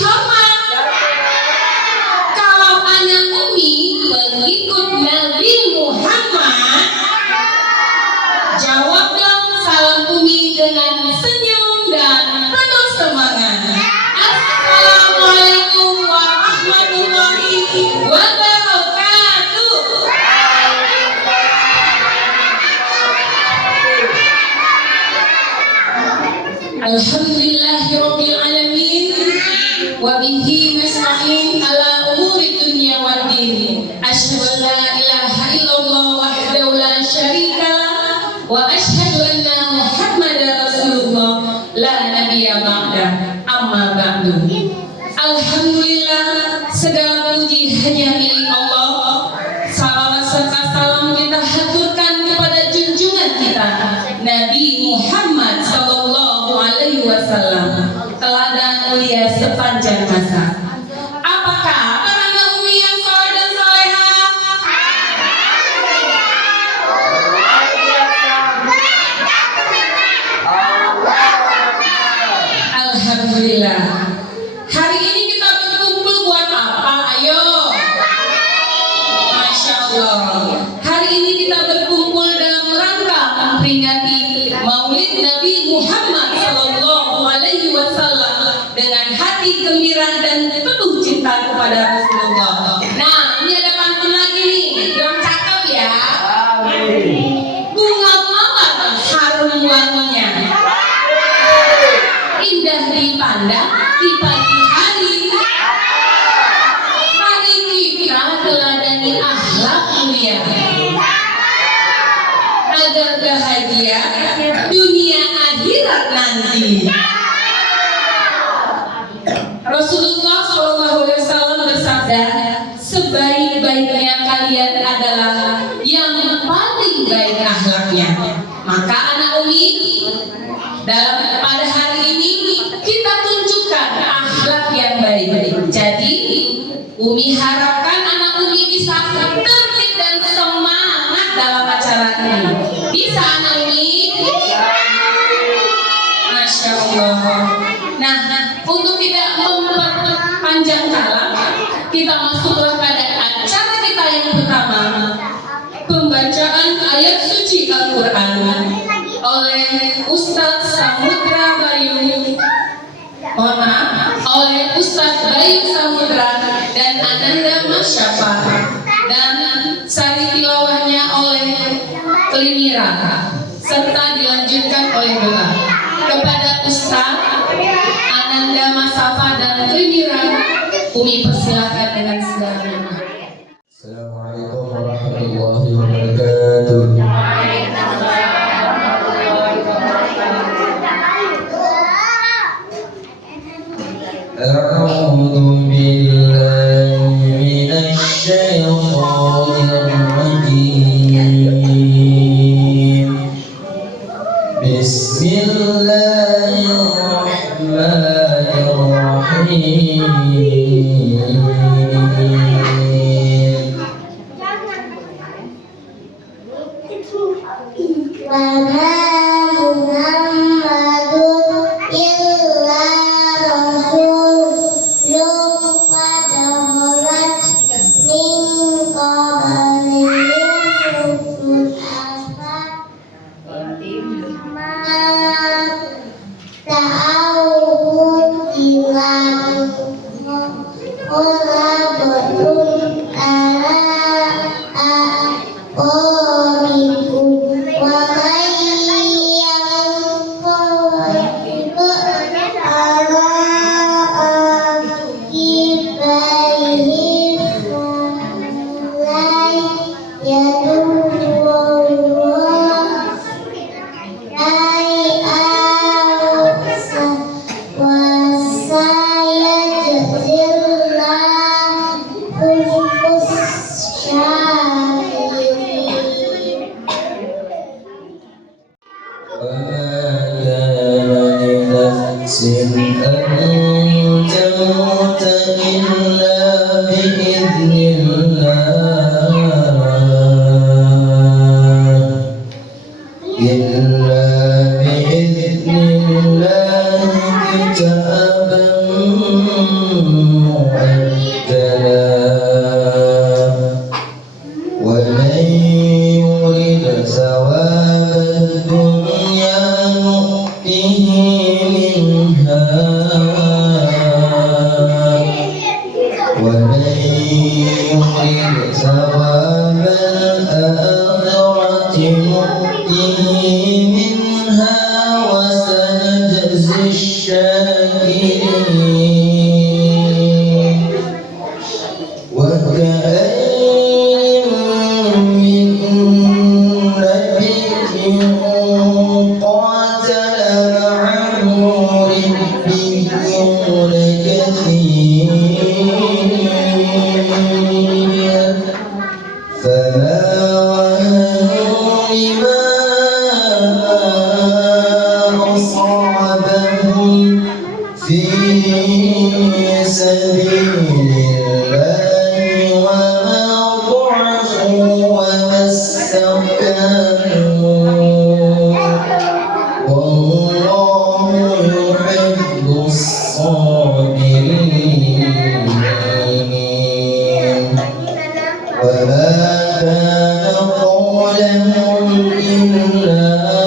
hormat. Kalau anak Umi pengikut Nabi Muhammad, jawab dong salam Umi dengan senyum dan penuh semangat. Assalamualaikum warahmatullahi wabarakatuh. Alhamdulillahirabbil alamin wa bihi nasta'in ala umuri dunya wad din. Asyhadu an la ilaha illallah wahdahu la syarika lah wa asyhadu anna Muhammadar Rasulullah la nabiyya ba'da. Amma ba'du. Alhamdulillah, segala puji hanya milik Allah. Salawat serta salam kita haturkan kepada junjungan kita Nabi Muhammad sallallahu alaihi wasallam, teladan mulia sepanjang masa. Apa kabar anak Umi yang soleh dan solehah? Alhamdulillah. Hari ini kita berkumpul buat apa? Ayo. Masya Allah. Hari ini kita berkumpul dalam rangka memperingati Maulid Nabi Muhammad sallallahu alaihi wasallam dengan hati gembira dan penuh cinta kepada Rasulullah. Nah, ini ada pantun lagi nih, yang cakep ya. Bunga mawar harum wanginya, indah dipandang di pagi hari. Mari kita teladani akhlak mulia agar bahagia dunia akhirat nanti. Rasulullah SAW bersabda, sebaik-baiknya kalian adalah yang paling baik akhlaknya. Maka anak Umi, pada hari ini kita tunjukkan akhlak yang baik. Jadi Umi harapkan anak Umi bisa tertib dan semangat dalam acara ini. Bisa anak Umi? Masya Allah. Nah, untuk tidak memperpanjang kalam, kita masuklah pada acara kita yang pertama, pembacaan ayat suci Al-Quran oleh Ustadz Samudra Bayu, oleh Ustadz Bayu Samudra dan Ananda Masyafa, dan sari tilawahnya oleh Kelinira, serta dilanjutkan oleh doa. Kepada Ustadz Ananda Masyafa dan Kelinira, Umi persilahkan dengan segala. Assalamualaikum warahmatullahi wabarakatuh. A'udzu billahi minasy syaithanir rajim. Bismillahirrahmanirrahim. سبيل الله وما ضعفوا وما استكانوا والله يحب الصابرين وما كان قولهم إلا أن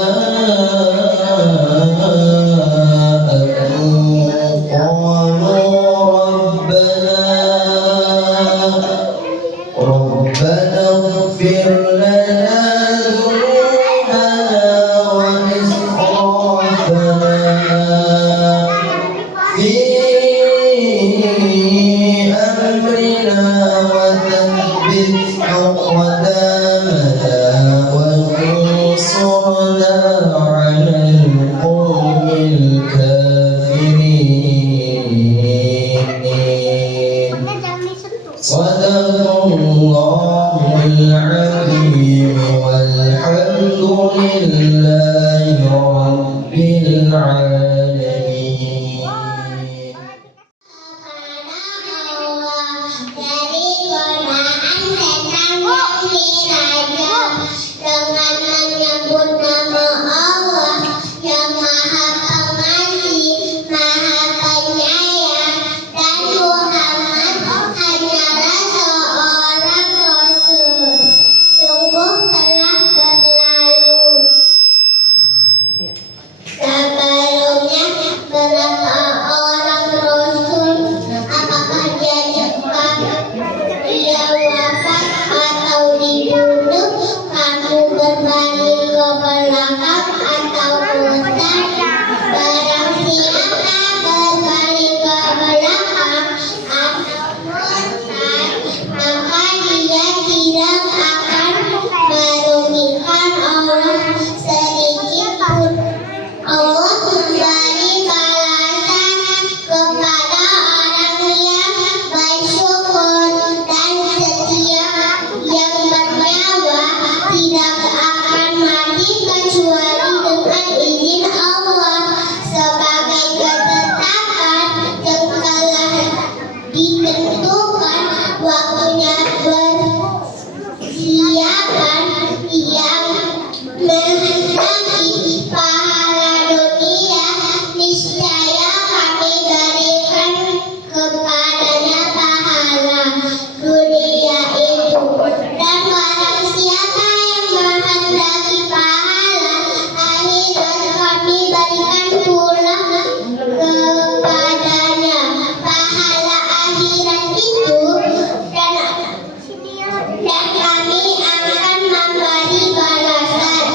قالوا ربنا اغفر لنا ذنوبنا وإسرافنا في أمرنا وثبت أقدامنا وانصرنا على القوم الكافرين صدق الله العظيم والحمد لله رب العالمين. Dari godaan setan yang diraja dengan menyebut nama Allah yang Maha Pengasih, Maha Penyayang, dan Muhammad hanyalah seorang Rasul. Sungguh telah berlalu sebelumnya berapa orang Rasul, apakah dia cepat, dia wafat atau dibunuh, kamu berbalik ke belakang atau murtad. Barang siapa berbalik ke belakang atau murtad, maka dia tidak akan merugikan Allah sedikit pun. Allah memberi balasan kepada orang yang bersyukur dan setia. Yang bernyawa tidak akan mati kecuali dengan izin Allah, sebagai ketetapan yang telah ditentukan waktunya bersiapkan yang menghendaki pahala dunia, niscaya kami berikan kepadanya pahala dunia itu. Dan barang siapa yang menghendaki pahala akhirat, kami berikan pula kepadanya pahala akhirat itu, dan kami akan memberi balasan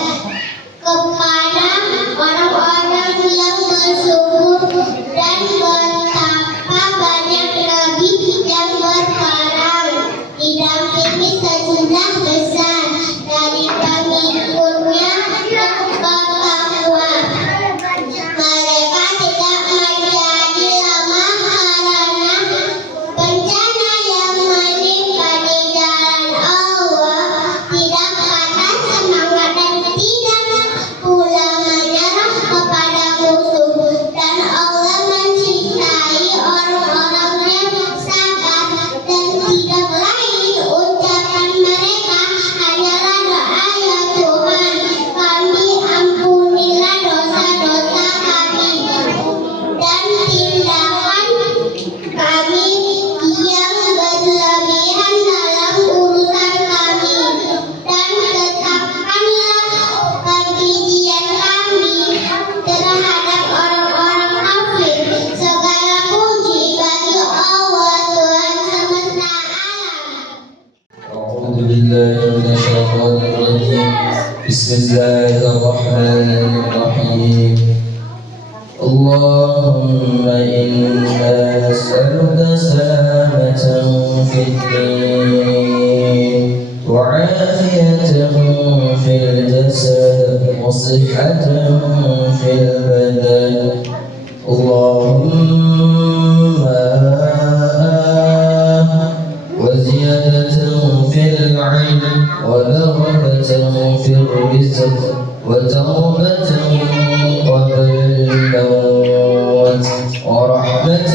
kepada orang-orang yang bersyukur. Dan betapa banyak nabi yang berperang didampingi sejumlah besar dari pengikutnya yang bertakwa. Mereka tidak menjadi lemah karena bencana yang menimpa di jalan Allah, tidak patah semangat dan tidak pula menyerah kepada musuh. Dan Allah mencintai orang-orang yang sabar, dan tidak lain ucapan mereka hanyalah doa, ya Tuhan kami, ampunilah dosa-dosa kami dan tindakan kami yang berlebihan dalam urusan kami, dan tetapkanlah perbidian kami terhadap orang-orang kafir. Segala puji bagi Allah, Tuhan semesta alam. أعوذ بالله من الشيطان الرجيم بسم الله الرحمن الرحيم اللهم إنا نسألك سلامة في الدين وعافية في الجسد وصحة في البدن اللهم وزيادة في العلم وبركة في الرزق وتوبة قبل الموت ورحمة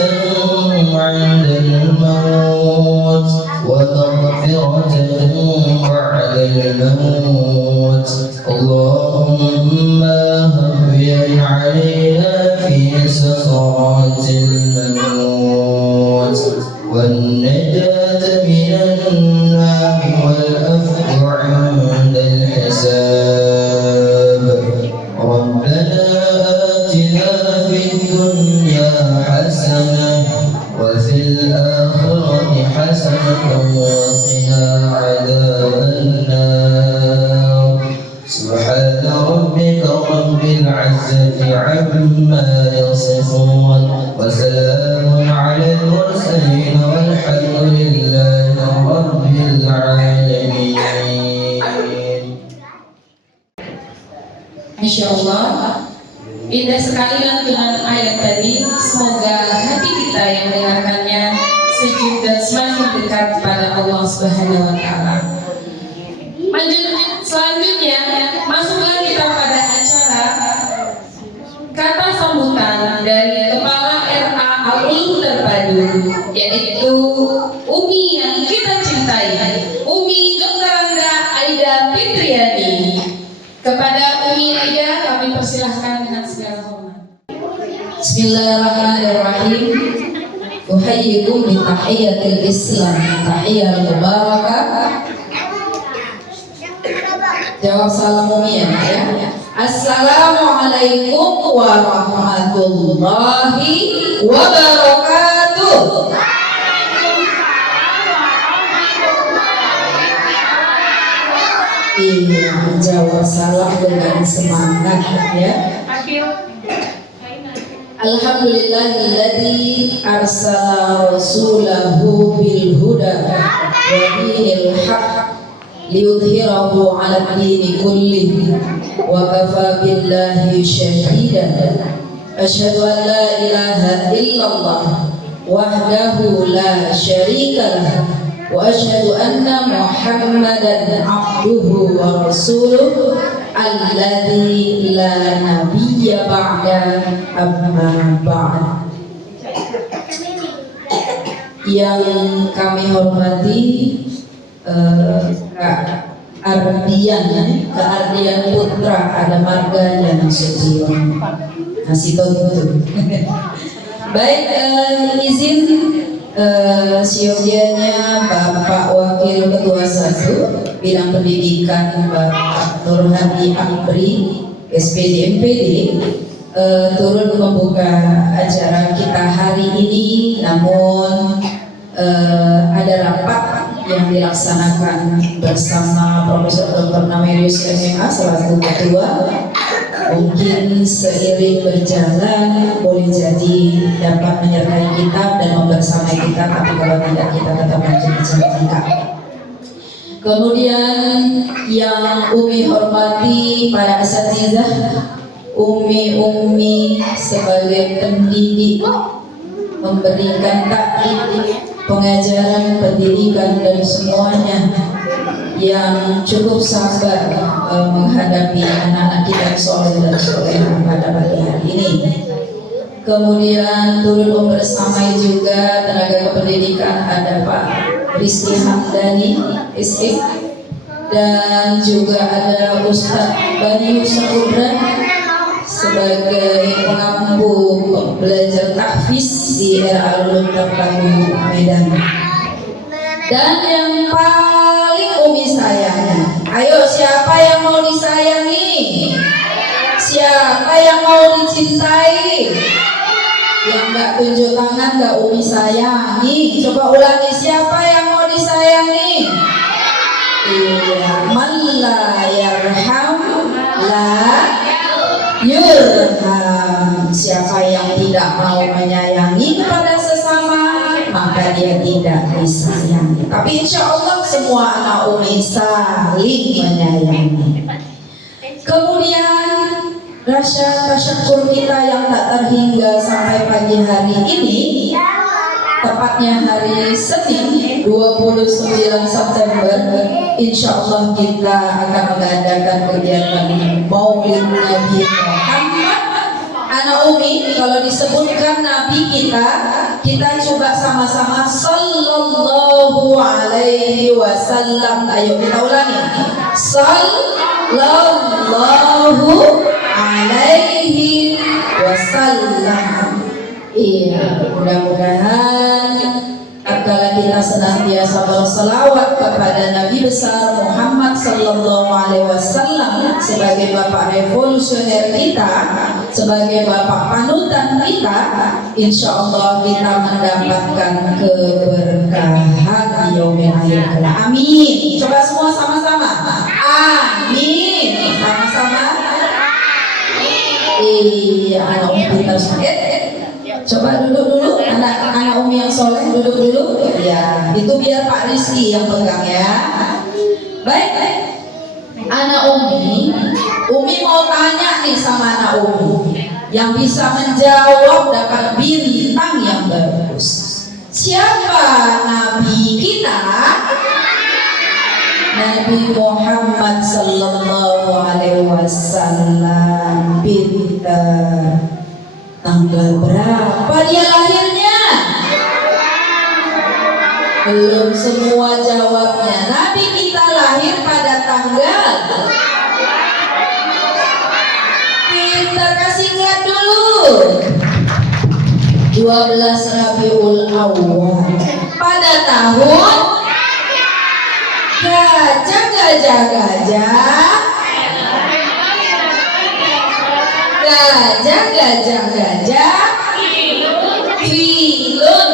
عند والنجاة من النار والأفض عند الحساب ربنا آتنا في الدنيا حسنة وفي الآخرة حسنة وقنا عذاب النار سبحان ربك رب العزة عما يصفون وسلام على المرسلين والحمد لله رب العالمين. Masya Allah, indah sekali lantunan ayat tadi. Semoga hati kita yang mendengarkannya sejuk dan semakin dekat kepada Allah Subhanahu wa Ta'ala. Selanjutnya, masuklah kita pada acara kata sambutan dari Kepala RA Al-Ulum Terpadu, yaitu Umi yang kita cintai, Umi Dr. Anda Aida Fitriani. Kepada Umi Aida kami persilahkan dengan segala hormat. Bismillahirrahmanirrahim. Uhayyikum bi tahiyyatil Islam, tahiyyal mubarakah. Jawab salam Umi ya. Assalamualaikum warahmatullahi wabarakatuh. Iya, jawab salam dengan semangat ya. Alhamdulillahilladzi arsala rasulahu bil huda wa dinil haqq liyudhhirahu 'ala dini kullihi wa kafa billahi shahidan. Asyhadu an la ilaha illallah wahdahu la syarika lah wa asyhadu anna Muhammadan 'abduhu wa rasuluh alladzi la nabiyya ba'da amma ba'd. Yang kami hormati Kak Ardian Putra ada marganya Nasution Nasiton itu. Baik, izin siogianya Bapak Wakil Ketua 1 Bidang Pendidikan Bapak Nur Hadi Amri SPD MPD turun membuka acara kita hari ini. Namun ada rapat yang dilaksanakan bersama Profesor Dr. Namerius MMA selaku ketua. Mungkin seiring berjalan boleh jadi dapat menyertai kita dan membersamai kita, tapi kalau tidak kita tetap menjadi kita. Kemudian yang Umi hormati para asatidzah, Umi sebagai pendidik memberikan taklim, pengajaran, pendidikan dan semuanya yang cukup sabar menghadapi anak-anak kita yang soleh dan solehah pada pagi hari ini. Kemudian turut membersamai juga tenaga kependidikan ada Pak Rizky Hamdani SI, dan juga ada Ustadz Bani Saudran sebagai pengampu belajar tahfiz di RA Al-Ulum Terpadu Medan. Dan yang paling Umi sayangi, ayo siapa yang mau disayangi? Siapa yang mau dicintai? Yang gak tunjuk tangan gak Umi sayangi. Coba ulangi, siapa yang mau disayangi? Iya, man la yarham la yurham. Siapa yang tidak mau menyayangi kepada sesama, maka dia tidak disayangi. Tapi insya Allah semua anak Umi saling menyayangi. Kemudian rasa tasyukur kita yang tak terhingga sampai pagi hari ini, tepatnya hari Senin 29 September, insya Allah kita akan mengadakan kegiatan Maulid Nabi Muhammad. Anak Umi, kalau disebutkan Nabi kita coba sama-sama sallallahu alaihi wasallam. Ayo kita ulangi, sallallahu alaihi wasallam. Iya, mudah-mudahan akan kita senantiasa berselawat kepada Nabi besar Muhammad sallallahu alaihi wasallam sebagai bapak revolusioner kita, sebagai bapak panutan kita, insya Allah kita mendapatkan keberkahan di yaumil akhir kelak. Amin. Coba semua sama-sama. Amin. Sama-sama. Iya, anak Umi pintar sakit. Coba duduk dulu, anak Umi yang soleh duduk dulu. Ya, itu biar Pak Rizky yang pegang ya. Baik, anak Umi mau tanya nih sama anak Umi. Yang bisa menjawab dapat bintang yang bagus. Siapa Nabi kita? Nabi Muhammad sallallahu alaihi wasallam. Pintar. Tanggal berapa dia lahirnya? Belum semua jawabnya. Nabi kita lahir pada tanggal. Kita kasih ingat dulu. 12 Rabiul Awal. Pada tahun gajah. Filun.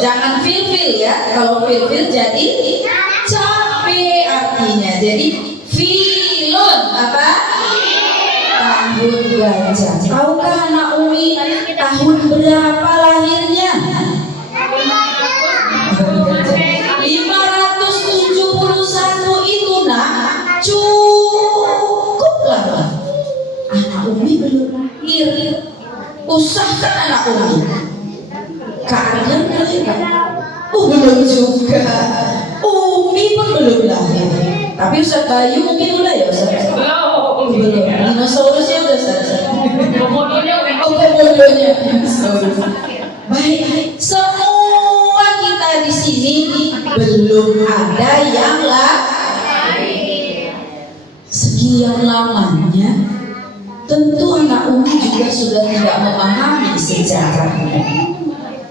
Jangan fil ya. Kalau fil jadi capek artinya. Jadi filun apa? Tahun gajah. Tahukah anak Umi tahun berapa lahirnya? 571 itu nak cukup lah. Anak Umi belum lahir. Usahkan anak Umi. Keadaan lahir. Belum juga. Umi pun belum lahir. Tapi Ustaz Bayu mungkin udah ya Ustaz? Belum. Dinosaurusnya udah Ustaz. Komodonya. Baik. Semua kita di sini belum ada yang lahir. Sekian lamanya. Tentu anak Umi juga sudah tidak memahami sejarahnya.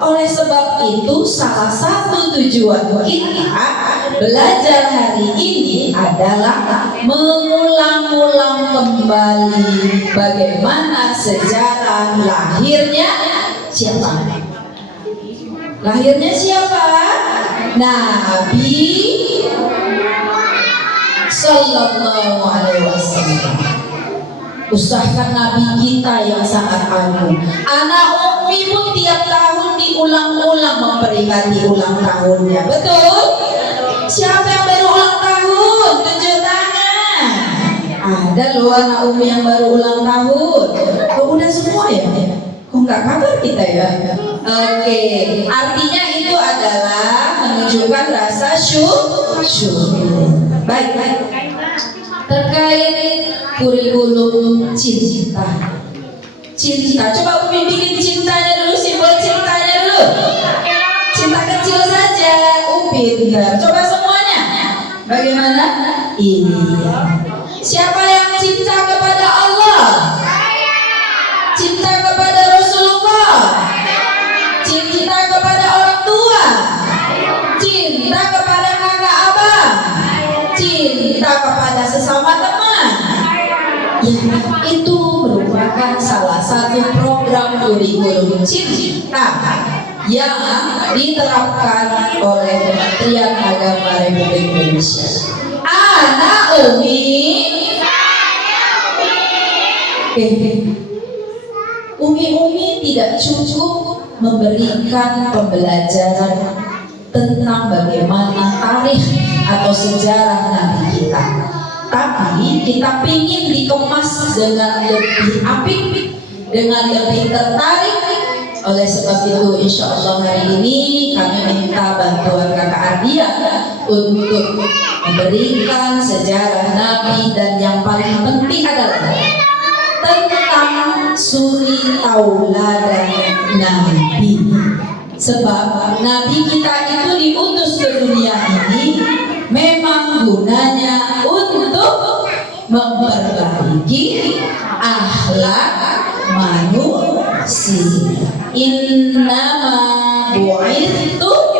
Oleh sebab itu salah satu tujuan kita belajar hari ini adalah mengulang-ulang kembali bagaimana sejarah lahirnya siapa? Lahirnya siapa? Nabi sallallahu alaihi wasallam. Usahakan Nabi kita yang sangat agung. Anak Umi pun tiap tahun diulang-ulang memperingati ulang tahunnya. Betul? Siapa yang baru ulang tahun? Tunjuk tangan. Ada loh anak Umi yang baru ulang tahun. Kok udah semua ya? Kok nggak kabar kita ya? Oke. Artinya itu adalah menunjukkan rasa syukur. Baik. Terkait kurikulum cinta. Coba Umi bikin cintanya dulu, simbol cintanya dulu. Cinta kecil saja. Pintar. Coba semuanya. Bagaimana? Iya. Siapa yang cinta kepada Allah? Cinta kepada Rasulullah? Cinta kepada orang tua? Cinta kepada kakak abang? Cinta kepada sesama teman? Ya, itu merupakan salah satu program kurikulum cinta yang diterapkan oleh Kementerian Agama Republik Indonesia. Anak Umi tidak cukup memberikan pembelajaran tentang bagaimana tarikh atau sejarah Nabi kita. Tapi kita ingin dikemas dengan lebih apik, dengan lebih tertarik. Oleh sebab itu insya Allah hari ini kami minta bantuan Kakak Ardia untuk memberikan sejarah Nabi, dan yang paling penting adalah tentang suri tauladan Nabi. Sebab Nabi kita itu diutus ke dunia ini memang gunanya untuk memperbaiki akhlak manusia. Innama bu'ithu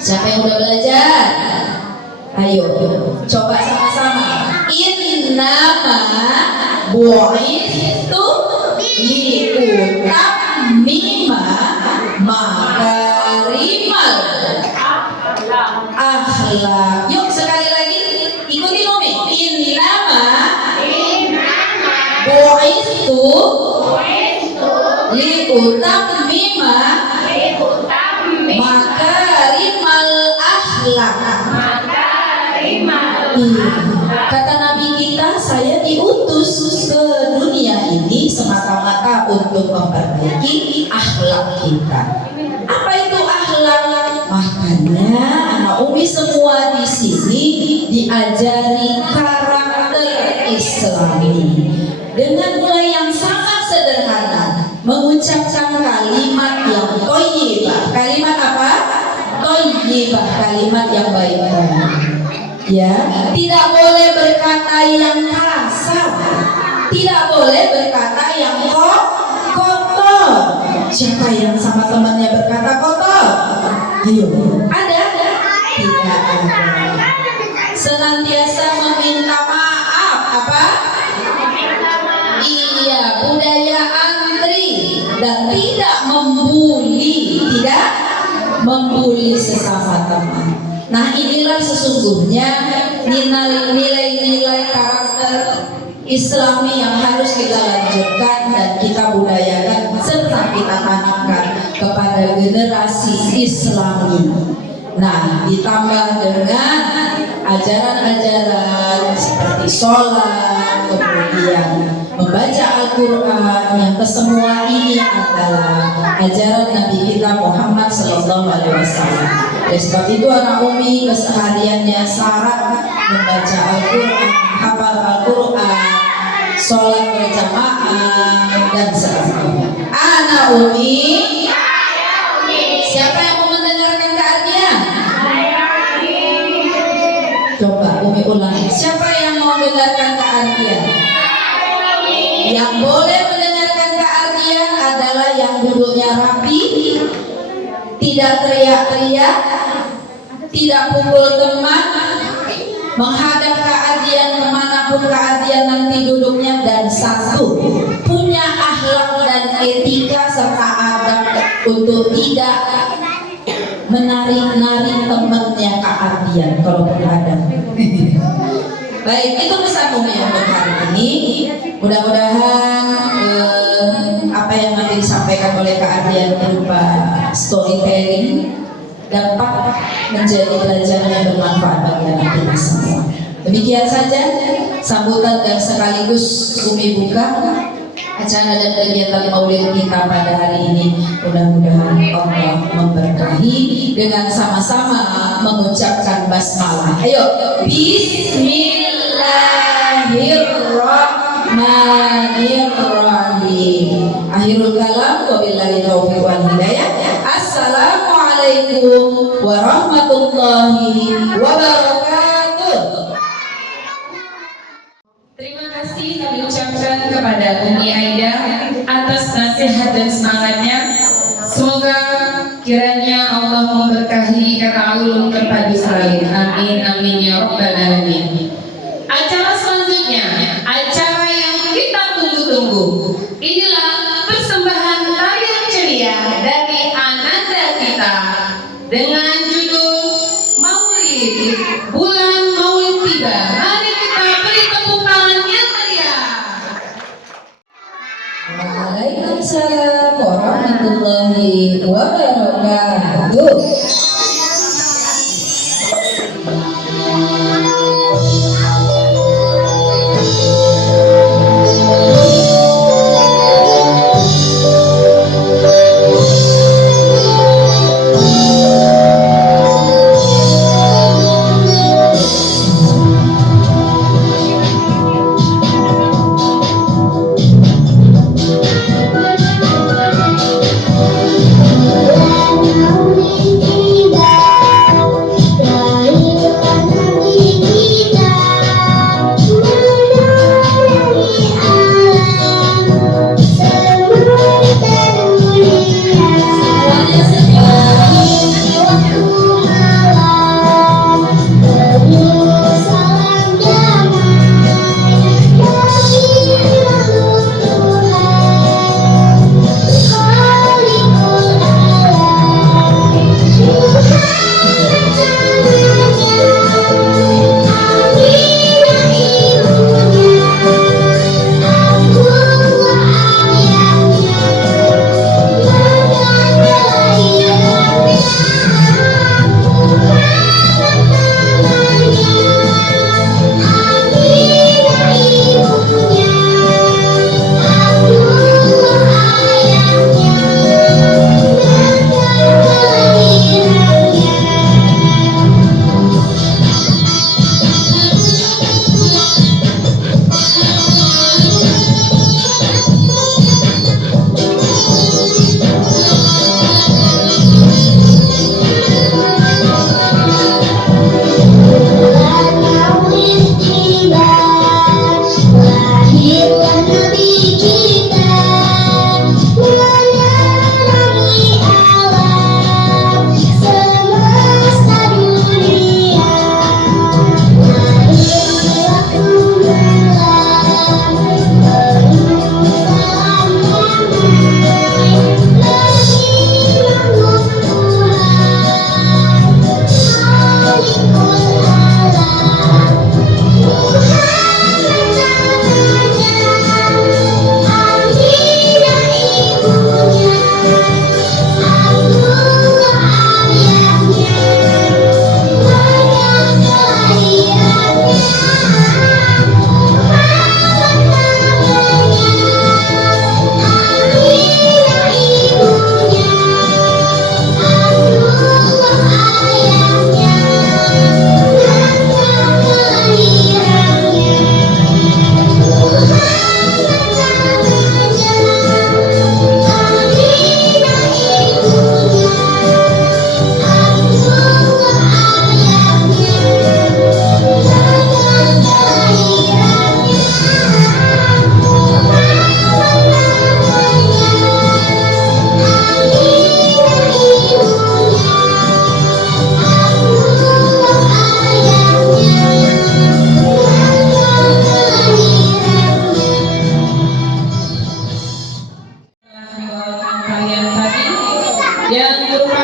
Siapa yang udah belajar? Ayo, coba sama-sama. Innama bu'istu liutammima makarimal akhlak. Yuk sekali lagi, ikuti Umi. Innama bu'istu liutammima makarimal akhlak. Kata Nabi kita, saya diutus ke dunia ini semata-mata untuk memperbaiki akhlak kita. Apa itu akhlak? Makanya anak Umi semua di sini diajari karakter Islami dengan mulai yang sangat sederhana, mengucapkan kalimat yang thayyibah. Kalimat apa? Thayyibah, kalimat yang baik-baik. Ya, tidak boleh berkata yang kasar, tidak boleh berkata yang kotor. Siapa yang sama temannya berkata kotor? Ayo, ada? Tidak ada. Senantiasa meminta maaf. Apa? Iya, budaya antri dan tidak membuli, tidak membuli sesama teman. Nah, inilah sesungguhnya nilai-nilai karakter Islami yang harus kita lanjutkan dan kita budayakan serta kita tanamkan kepada generasi Islami. Nah, ditambah dengan ajaran-ajaran seperti sholat, kemudian membaca Al-Quran, yang kesemua ini adalah ajaran Nabi kita Muhammad SAW. Oleh sebab itu anak Umi kesehariannya syarat membaca Al-Quran, hafal Al-Quran, sholat berjamaah dan sebagainya. Anak Umi, siapa yang mau mendengarkan keartian? Coba Umi ulangi. Siapa yang mau mendengarkan keartian? Yang boleh mendengarkan keartian adalah yang duduknya rapi, tidak teriak-teriak, tidak pukul teman, menghadap keadian kemanapun keadian nanti duduknya, dan satu, punya akhlak dan etika serta adab untuk tidak menarik-narik temannya keadian kalau berada. Baik, itu pesan Umi untuk hari ini. Mudah-mudahan apa yang nanti disampaikan oleh keadian berupa storytelling dapat menjadi pelajaran yang bermanfaat bagi anak kita semua. Demikian saja sambutan dan sekaligus Umi buka acara dan kegiatan maulid kita pada hari ini. Mudah-mudahan Allah memberkahi dengan sama-sama mengucapkan basmalah. Ayo, Bismillahirrahmanirrahim. Akhirul kalam, wabillahi taufiq wal hidayah. Assalamualaikum warahmatullahi wabarakatuh. Terima kasih kami ucapkan kepada Umi Aida atas nasihat dan semangatnya. Semoga kiranya Allah memberkahi kata ulum terpadu salin. Amin amin ya rabbal alamin. Acara selanjutnya, acara yang kita tunggu-tunggu. Inilah persembahan tarian ceria dari Ananda kita dengan judul Maulid. Bulan Maulid tiba. Mari kita beri tepuk tangan yang meriah. Waalaikumsalam warahmatullahi wabarakatuh.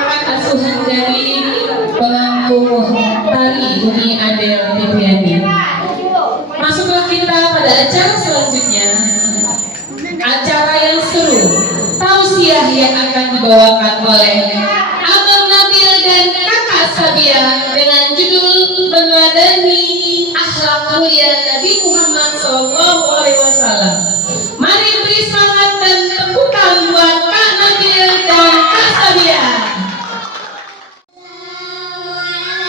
merupakan asuhan dari pemangku tari Uni Adel Fitriani. Masuklah kita pada acara selanjutnya, acara yang seru, tausiah yang akan dibawakan oleh Abang Nabil dan Kakak Sabia dengan judul Meneladani Akhlak Mulia Nabi Muhammad SAW. Mari beri semangat dan tepukan buat Kak Nabil dan Kak Sabia.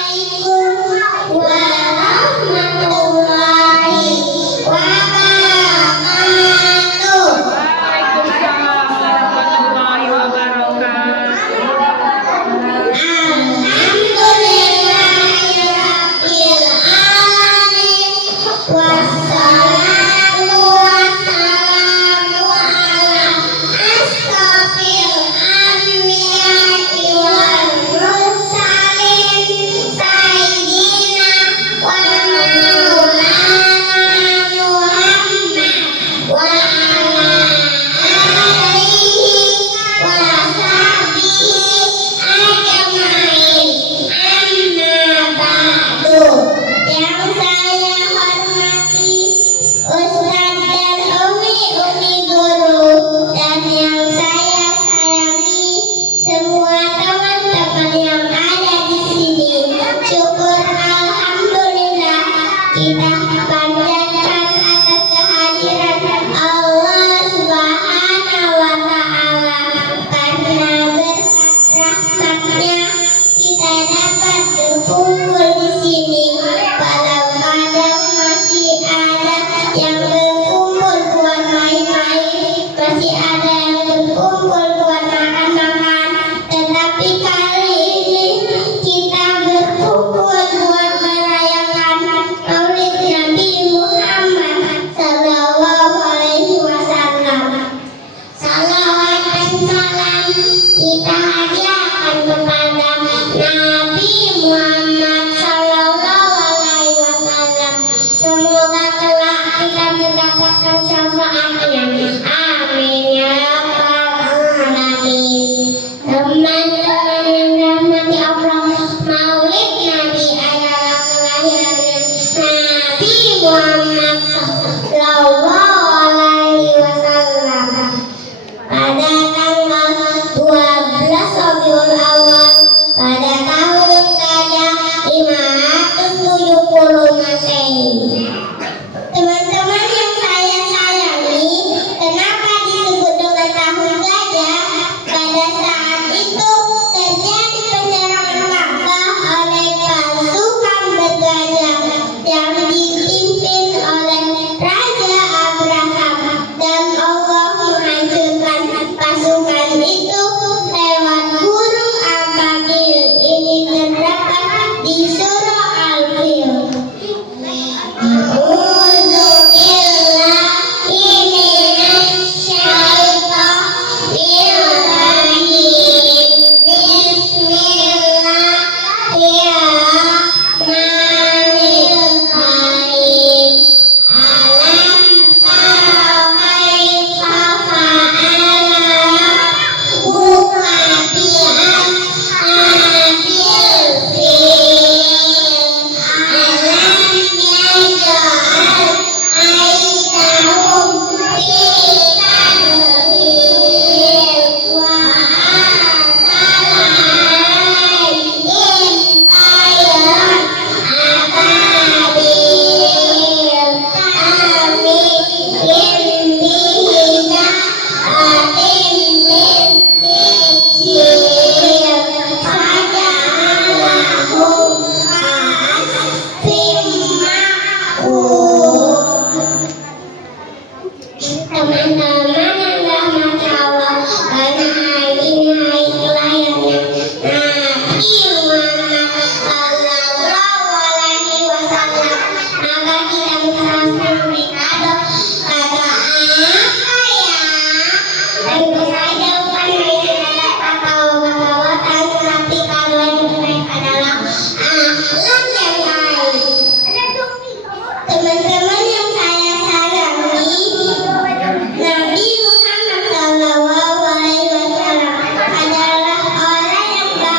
Assalamualaikum warahmatullahi wabarakatuh. Waalaikumsalam warahmatullahi wabarakatuh. Alhamdulillahirabbil alamin. Wassalatu wassalamu ala asrofil anbiya'i wal mursalin sayyidina wa maulana Muhammad wa ala alihi wa sahbihi ajmain. Amma ba'du. Yang saya hormati Ustadz dan Umi guru, dan yang saya sayangi semua teman-teman yang ada di sini. Syukur alhamdulillah kita panjatkan atas kehadiran Allah Subhanahu wa taala, karena berkat rahmatnya kita dapat berkumpul di sini. Walau kadang masih ada yang berkumpul buat main-main, masih ada yang berkumpul buat makan-makan, tetapi kali ini kita berkumpul buat merayakan Maulid Nabi Muhammad Sallallahu Alaihi Wasallam. Salawat dan salam kita hadiahkan kepada Nabi Muhammad Sallallahu Alaihi Wasallam. Semoga kelak kita mendapatkan syafaatnya. Amin ya rabbal alamin. Teman-teman yang dirahmati Allah, Maulid Nabi adalah kelahiran Nabi Muhammad Sallallahu Alaihi Wasallam pada tanggal 12 Rabiul Awal pada tahun Gajah 570 Masehi. Teman-teman yang saya sayangi, kenapa disebut dengan tahun gajah? Pada saat itu terjadi penyerangan Makkah oleh pasukan bergajah yang dipimpin oleh Raja Abraham, dan Allah menghancurkan pasukan itu lewat burung ababil. Ini terdapat di surah Al-Fil. Teman-teman yang dirahmati Allah, karena hari ini hari kelahirannya Nabi Muhammad Sallallahu Alaihi Wasallam, maka kita bersama-sama kado apa ya? Tentu saja bukan mainan atau perawatan, tetapi kado yang baik adalah akhlak yang baik. Teman-teman yang saya sayangi, Nabi Muhammad Sallallahu Alaihi Wasallam adalah orang yang baik.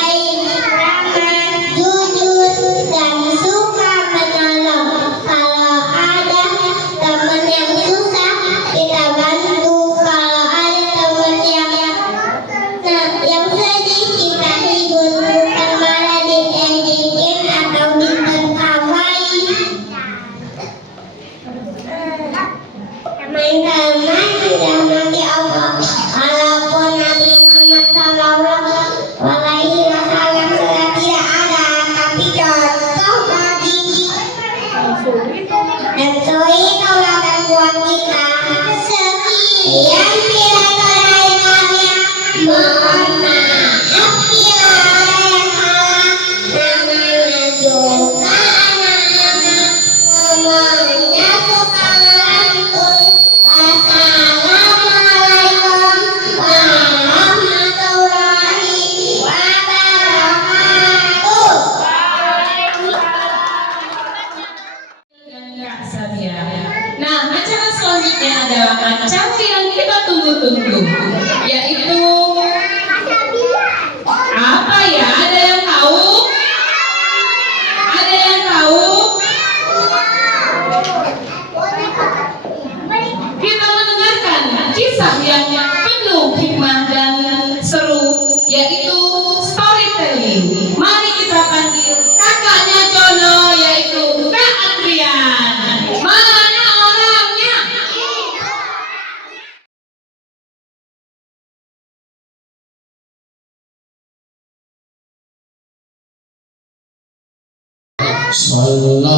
Sallallahu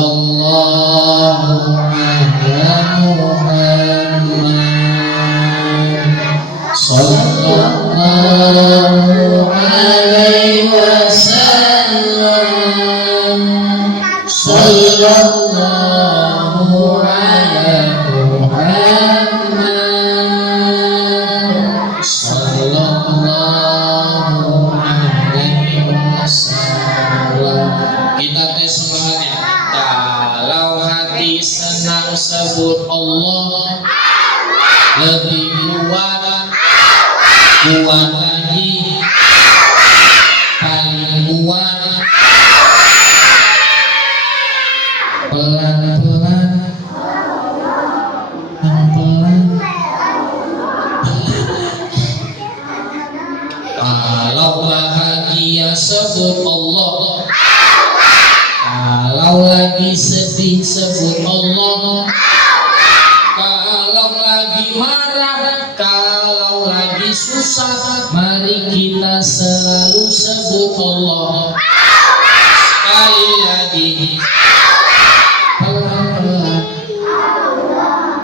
ala Muhammad. Sallallahu alaihi wasallam. Sallallahu ala Muhammad. Sallallahu alaihi wasallam. Kita tes semangatnya. Kalau hati senang sebut Allah, lebih kuat lagi, paling kuat, pelan-pelan, kalau bahagia sebut Allah, kalau lagi sedih sebut Allah, kalau lagi marah, kalau lagi susah, mari kita selalu sebut Allah. Sekali lagi, pelan-pelan.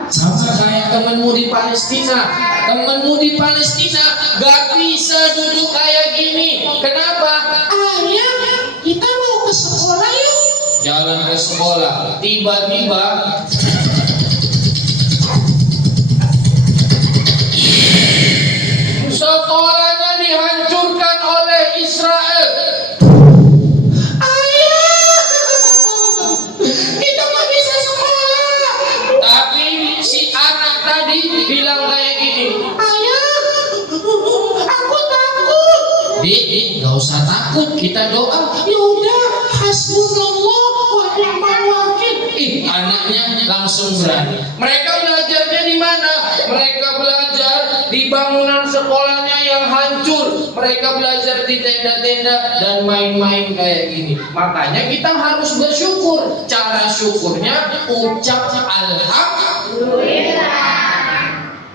Sama kayak temanmu di Palestina. Temanmu di Palestina gak bisa duduk kayak gini. Kenapa? Ayah, kita mau ke sekolah yuk. Jalan ke sekolah, tiba-tiba sekolahnya dihancurkan oleh Israel. Ayah, kita nggak bisa sekolah. Tapi si anak tadi bilang kayak gini, ayah, aku takut. Dik, nggak usah takut, kita doa. Ya udah, hasbunallah wa ni'mal wakil. Anaknya langsung berani. Mereka belajarnya di mana? Mereka belajar di bangunan sekolahnya yang hancur. Mereka belajar di tenda-tenda dan main-main kayak gini. Makanya kita harus bersyukur. Cara syukurnya ucap alhamdulillah.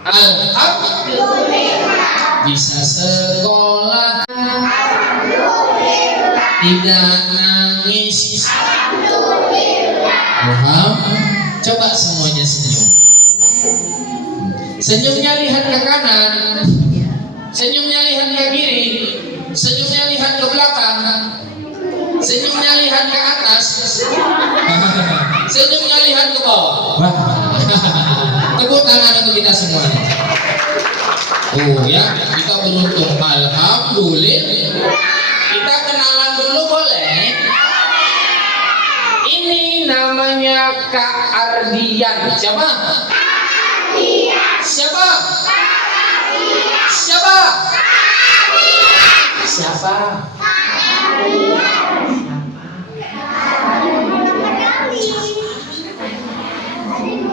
Alhamdulillah. Bisa sekolah. Alhamdulillah. Tidak nangis. Alhamdulillah. Paham? Coba semuanya senyum. Senyumnya lihat ke kanan, senyumnya lihat ke kiri, senyumnya lihat ke belakang, senyumnya lihat ke atas, senyumnya lihat ke bawah. Tepuk tangan untuk kita semuanya. Oh ya, kita beruntung. Alhamdulillah. Kita kenalan dulu boleh? Ini namanya Kak Ardian. Siapa? Siapa? Siapa? Siapa?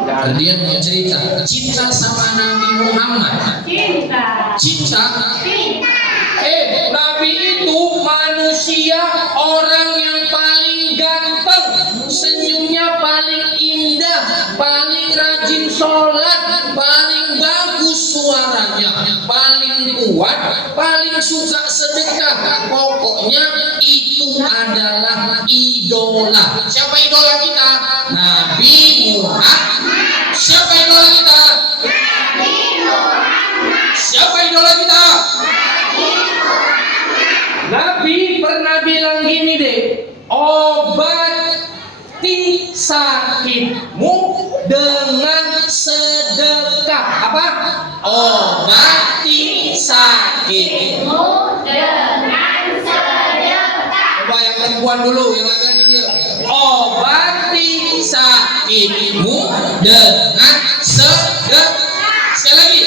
Kalian mau cerita cinta sama Nabi Muhammad? Cinta. Nabi itu manusia, orang yang paling ganteng, senyumnya paling indah, paling rajin sholat, paling bagus suaranya, paling kuat, paling suka sedekah. Pokoknya itu adalah idola. Siapa idola kita? Nabi Muhammad. Siapa idola kita? Nabi Muhammad. Siapa idola kita? Nabi pernah bilang gini deh, obati sakitmu dengan sedekah. Apa? Obati sakitmu dengan sedekah. Coba yang perempuan dulu, yang laki-laki dia. Obati sakitmu dengan sedekah. Sekali lagi.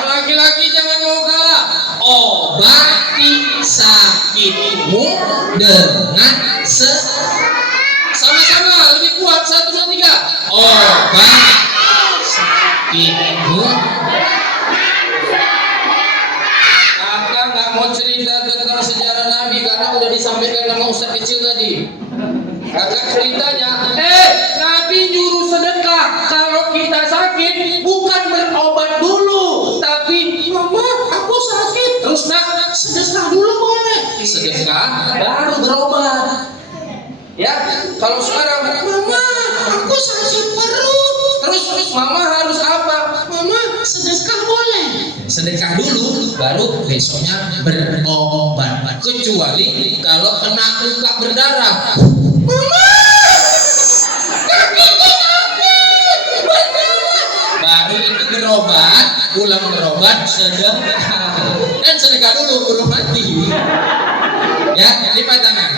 Laki-laki jangan mau kalah. Obati sakitmu dengan sama-sama lebih kuat. 1, 2, 3. Obati sakitmu. Kakak nggak mau cerita tentang sejarah Nabi karena udah disampaikan sama Ustaz kecil tadi. Kakak ceritanya, Nabi nyuruh sedekah. Kalau kita sakit bukan berobat dulu, tapi mama aku sakit. Terus nak Ya, kalau sekarang mama, aku sakit perut. Terus mama harus apa? Mama, sedekah boleh. Sedekah dulu, baru besoknya berobat. Kecuali kalau kena luka berdarah. Mama, kakiku sakit, berdarah. Baru itu berobat, pulang berobat, sedekah. Dan sedekah dulu, belum mati. Ya, lipat tangan.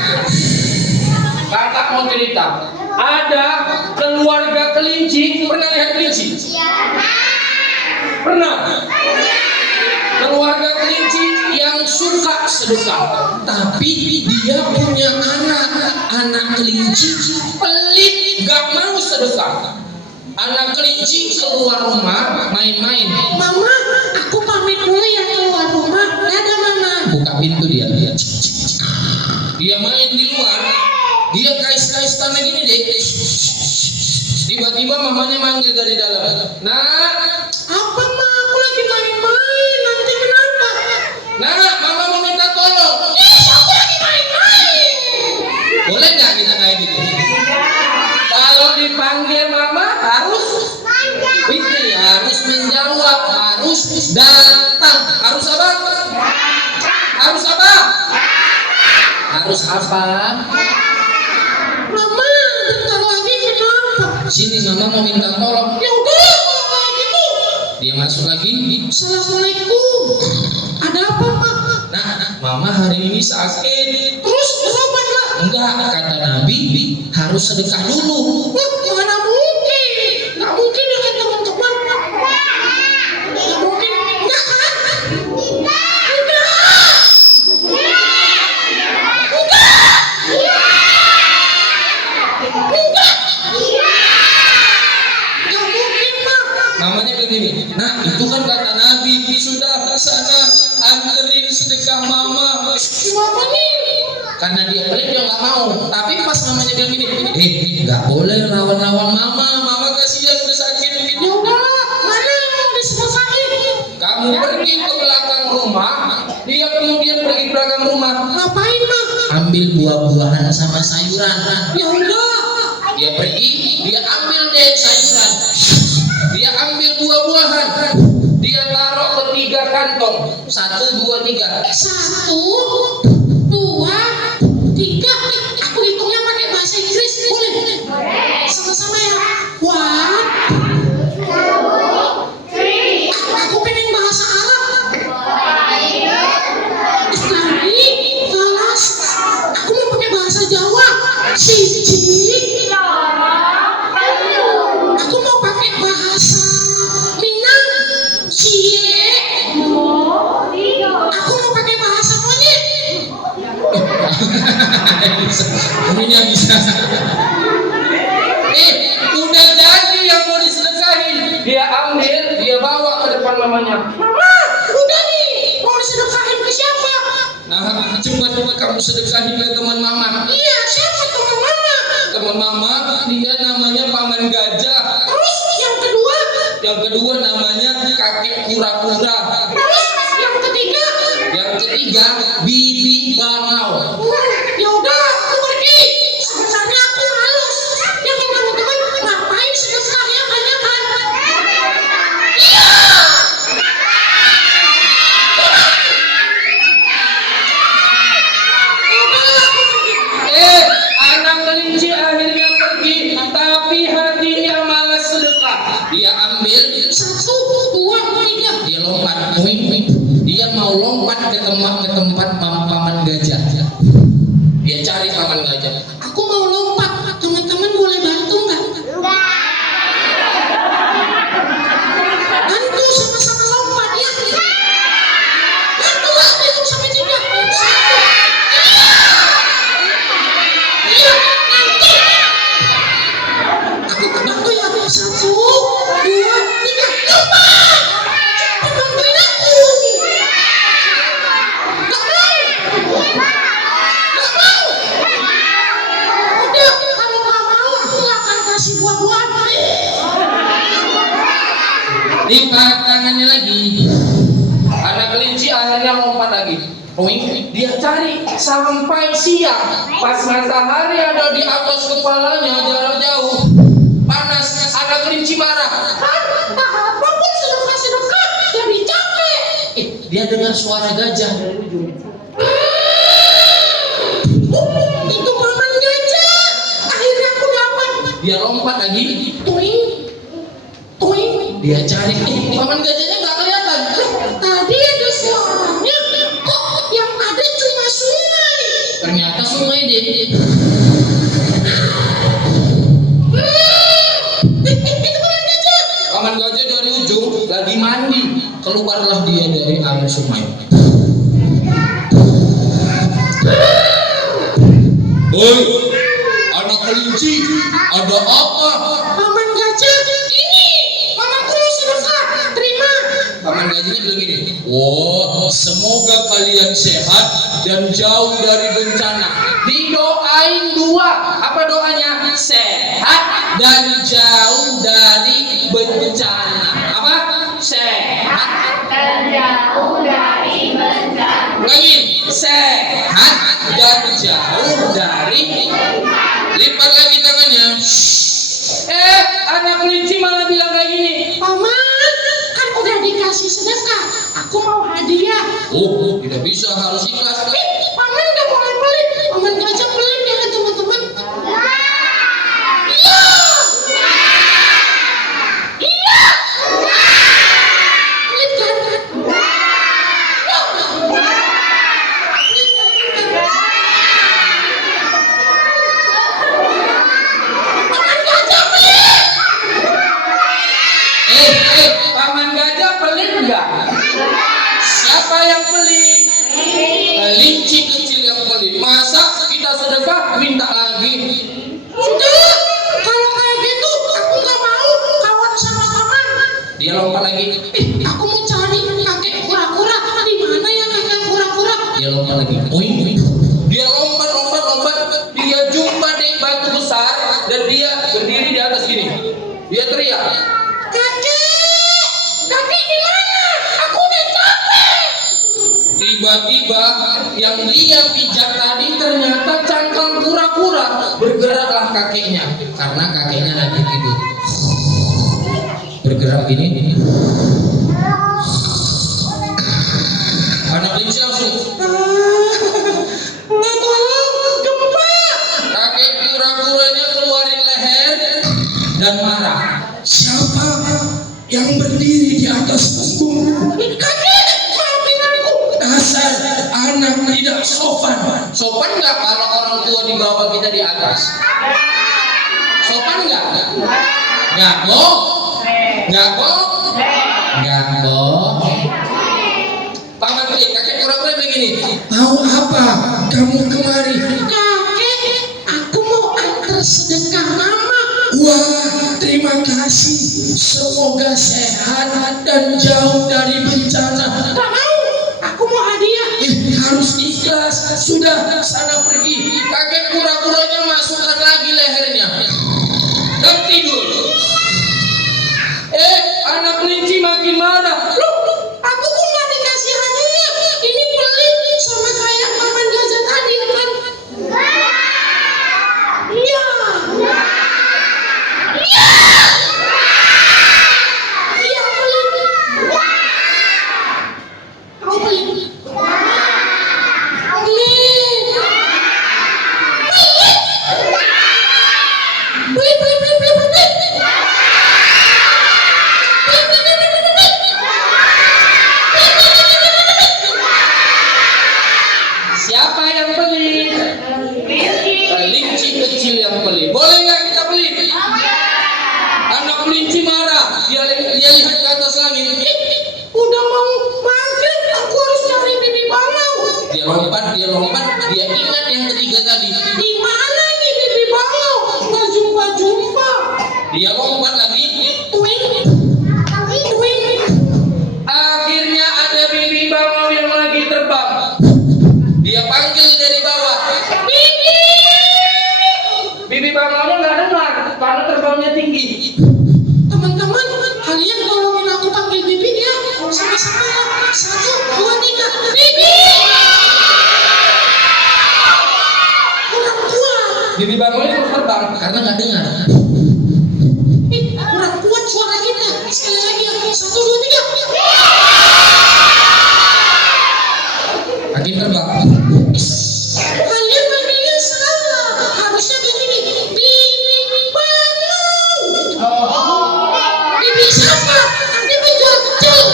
Kakak mau cerita, ada keluarga kelinci. Pernah lihat kelinci? Pernah? Keluarga kelinci yang suka sedekah, tapi dia punya anak kelinci pelit, gak mau sedekah. Anak kelinci keluar rumah main-main. Mama, aku pamit dulu ya keluar rumah. Dadah mama. Buka pintu dia. Dia main di luar. Dia kais-kais tanah gini deh. Tiba-tiba mamanya manggil dari dalam. Nak, apa ma? Aku lagi main-main. Nanti kenapa? Nak, mama mau minta tolong. Aku lagi main-main. Boleh nggak kita kayak gitu? Kalau dipanggil mama harus menjawab, harus datang. Harus apa? Harus apa? Harus apa? Mama, bentar lagi kenapa? Sini mama mau minta tolong. Ya udah, kalau kayak gitu. Dia masuk lagi. Assalamualaikum. Ada apa, Mak? Nah, mama hari ini sakit. Terus berobat, Mak? Enggak, kata Nabi harus sedekah dulu. Mana mungkin? Nggak mungkin dengan teman-teman. Nggak mungkin. Enggak kan? Namanya begini, nah itu kan kata Nabi, sudah ke sana anterin sedekah mama. Mama nih, karena dia pelit dia nggak mau. Tapi pas mamanya bilang gini, nggak boleh lawan-lawan mama kasihan udah sakit. Ya udah, mana yang mau diselesain? Kamu pergi ke belakang rumah, dia kemudian pergi ke belakang rumah. Ngapain mak? Ambil buah-buahan sama sayuran. Ya udah, dia pergi, dia ambil deh sayuran. Dia ambil buah-buahan, dia taruh ke 3 kantong. 1, 2, 3. 1, 2, 3. Aku hitungnya pakai bahasa Inggris, boleh? Sama-sama ya. 1, 2, 3. Aku pengen bahasa Arab. Sekali, kelas. Aku mau pakai bahasa Jawa. Siji. Aku mau pakai bahasa Minang, cie. Aku mau pakai bahasa monyet. Ini bisa. Udah jadi yang mau disedekahin. Dia ambil, dia bawa ke depan mamanya. Mama, udah nih, mau disedekahin ke siapa? Nah, cepat kamu sedekahin ke teman mama. Iya, siapa teman mama? Teman mama, dia namanya Paman Gajah. Terus yang kedua? Yang kedua namanya Kakek Kura-Kura. Terus yang ketiga? Yang ketiga Bibi Bangau. Ya udah, aku pergi. Sebenarnya aku halus. Yang teman-teman ngapain sedekahnya banyak kan? Iya. Anak kelinci akhirnya pergi, tapi hatinya malas sedekah. Dia ambil 1, 2, 3. Dia lompat, dia mau lompat ke tempat Paman Gajah. Dia cari Paman Gajah. Aku mau lompat, teman-teman boleh bantu nggak? Bantu sama-sama lompat ya. Bantu lah, hitung sampai 3. 1. Iya, nanti. Aku bantu ya. 1, 2, 3. Lompat. Cepat bantuin aku. Gak mau. Udah, kalau gak mau aku gak akan kasih buah-buahan. Lipat tangannya lagi. Anak kelinci akhirnya lompat lagi. Dia cari sampai siang. Pas matahari ada di atas kepalanya jarak jauh, panas, ada kelinci marah. Apapun sedekah, jadi capek. Dia dengar suara gajah dari ujung. Itu paman gajah. Akhirnya aku dapat. Dia lompat lagi. Dia cari. Paman gajahnya nggak kelihatan. Tadi ada suaranya. Kok yang ada cuma sungai? Ternyata sungai deh. Paman gajah dari ujung lagi mandi. Keluarlah dia dari air sungai. Oi, anak kelinci, ada apa? Paman gajah, ini pamanku sedekah, terima. Paman gajahnya bilang gini, wah, semoga kalian sehat dan jauh dari bencana. Didoain dua, apa doanya? Sehat dan jauh dari bencana. Apa? Sehat dan jauh dari bencana. Lagi, sehat dan jauh dari. Lipat lagi tangannya. Anak kelinci malah bilang kayak gini, paman, kan udah dikasih sedekah, aku mau hadiah. Oh, tidak bisa, harus ikhlas. Paman udah mulai pelit. Paman gajah pelit ya kan teman-teman? Iya. Iya. Pelit kan? Paman gajah pelit enggak? Siapa yang pelit? Kelinci kecil yang pelit. Masa kita sedekah minta lagi? Udah, kalau kayak gitu aku nggak mau kawan sama paman. Dia lompat lagi. Aku mau cari kakek kura-kura. Di mana ya kakek kura-kura? Dia lompat lagi. Dia lompat. Dia jumpa di batu besar dan dia berdiri di atas gini. Dia teriak, kakek di mana? Aku udah capek. Tiba-tiba yang dia pijak tadi ternyata cangkang kura-kura. Bergeraklah kakeknya karena kakeknya lagi tidur. Bergerak ini. Anak kelinci langsung, tolong, gempa. Kakek kura-kuranya keluarin leher dan marah. Siapa yang berdiri di atas punggungmu? Kakek, maafin aku. Dasar anak tidak sopan. Sopan nggak kalau orang tua di bawah kita di atas? Sopan nggak? Nggak kok. Paman beli, kakek kura-kura begini. Mau apa kamu kemari? Kakek, aku mau antar sedekah mama. Wah, terima kasih. Semoga sehat dan jauh dari bencana. Tak mau, aku mau hadiah. Harus ikhlas. Sudah, sana pergi. Kakek kura-kuranya masukkan lagi lehernya dan tidur. Anak kelinci makin marah. Loh, aku kok nggak dikasih hadiah? Ini pelit sama kayak paman gajah tadi kan? Iya. Siapa yang pelit? Kelinci kecil yang pelit. Boleh nggak kita pelit? Anak kelinci marah. Dia lihat ke atas langit. Udah mau maghrib, aku harus cari bibi bangau. Dia lompat. Dia ingat yang ketiga tadi. Di mana nih bibi bangau? Nggak jumpa. Dia lompat lagi. Akhirnya ada bibi bangau yang lagi terbang. Dia panggil dari bawah, bibi bangaunya nggak dengar karena terbangnya tinggi. Teman-teman, kalian tolongin aku panggil bibi ya. Sama-sama ya. 1, 2, 3, bibi. Bibi bangunnya terus terbang karena nggak dengar. Kurang kuat suara kita. Sekali lagi ya. 1, 2, 3. Lagi terbang. Kalian manggilnya salah. Harusnya begini. Bibi bangun. Bibi siapa? Bibi jatuh.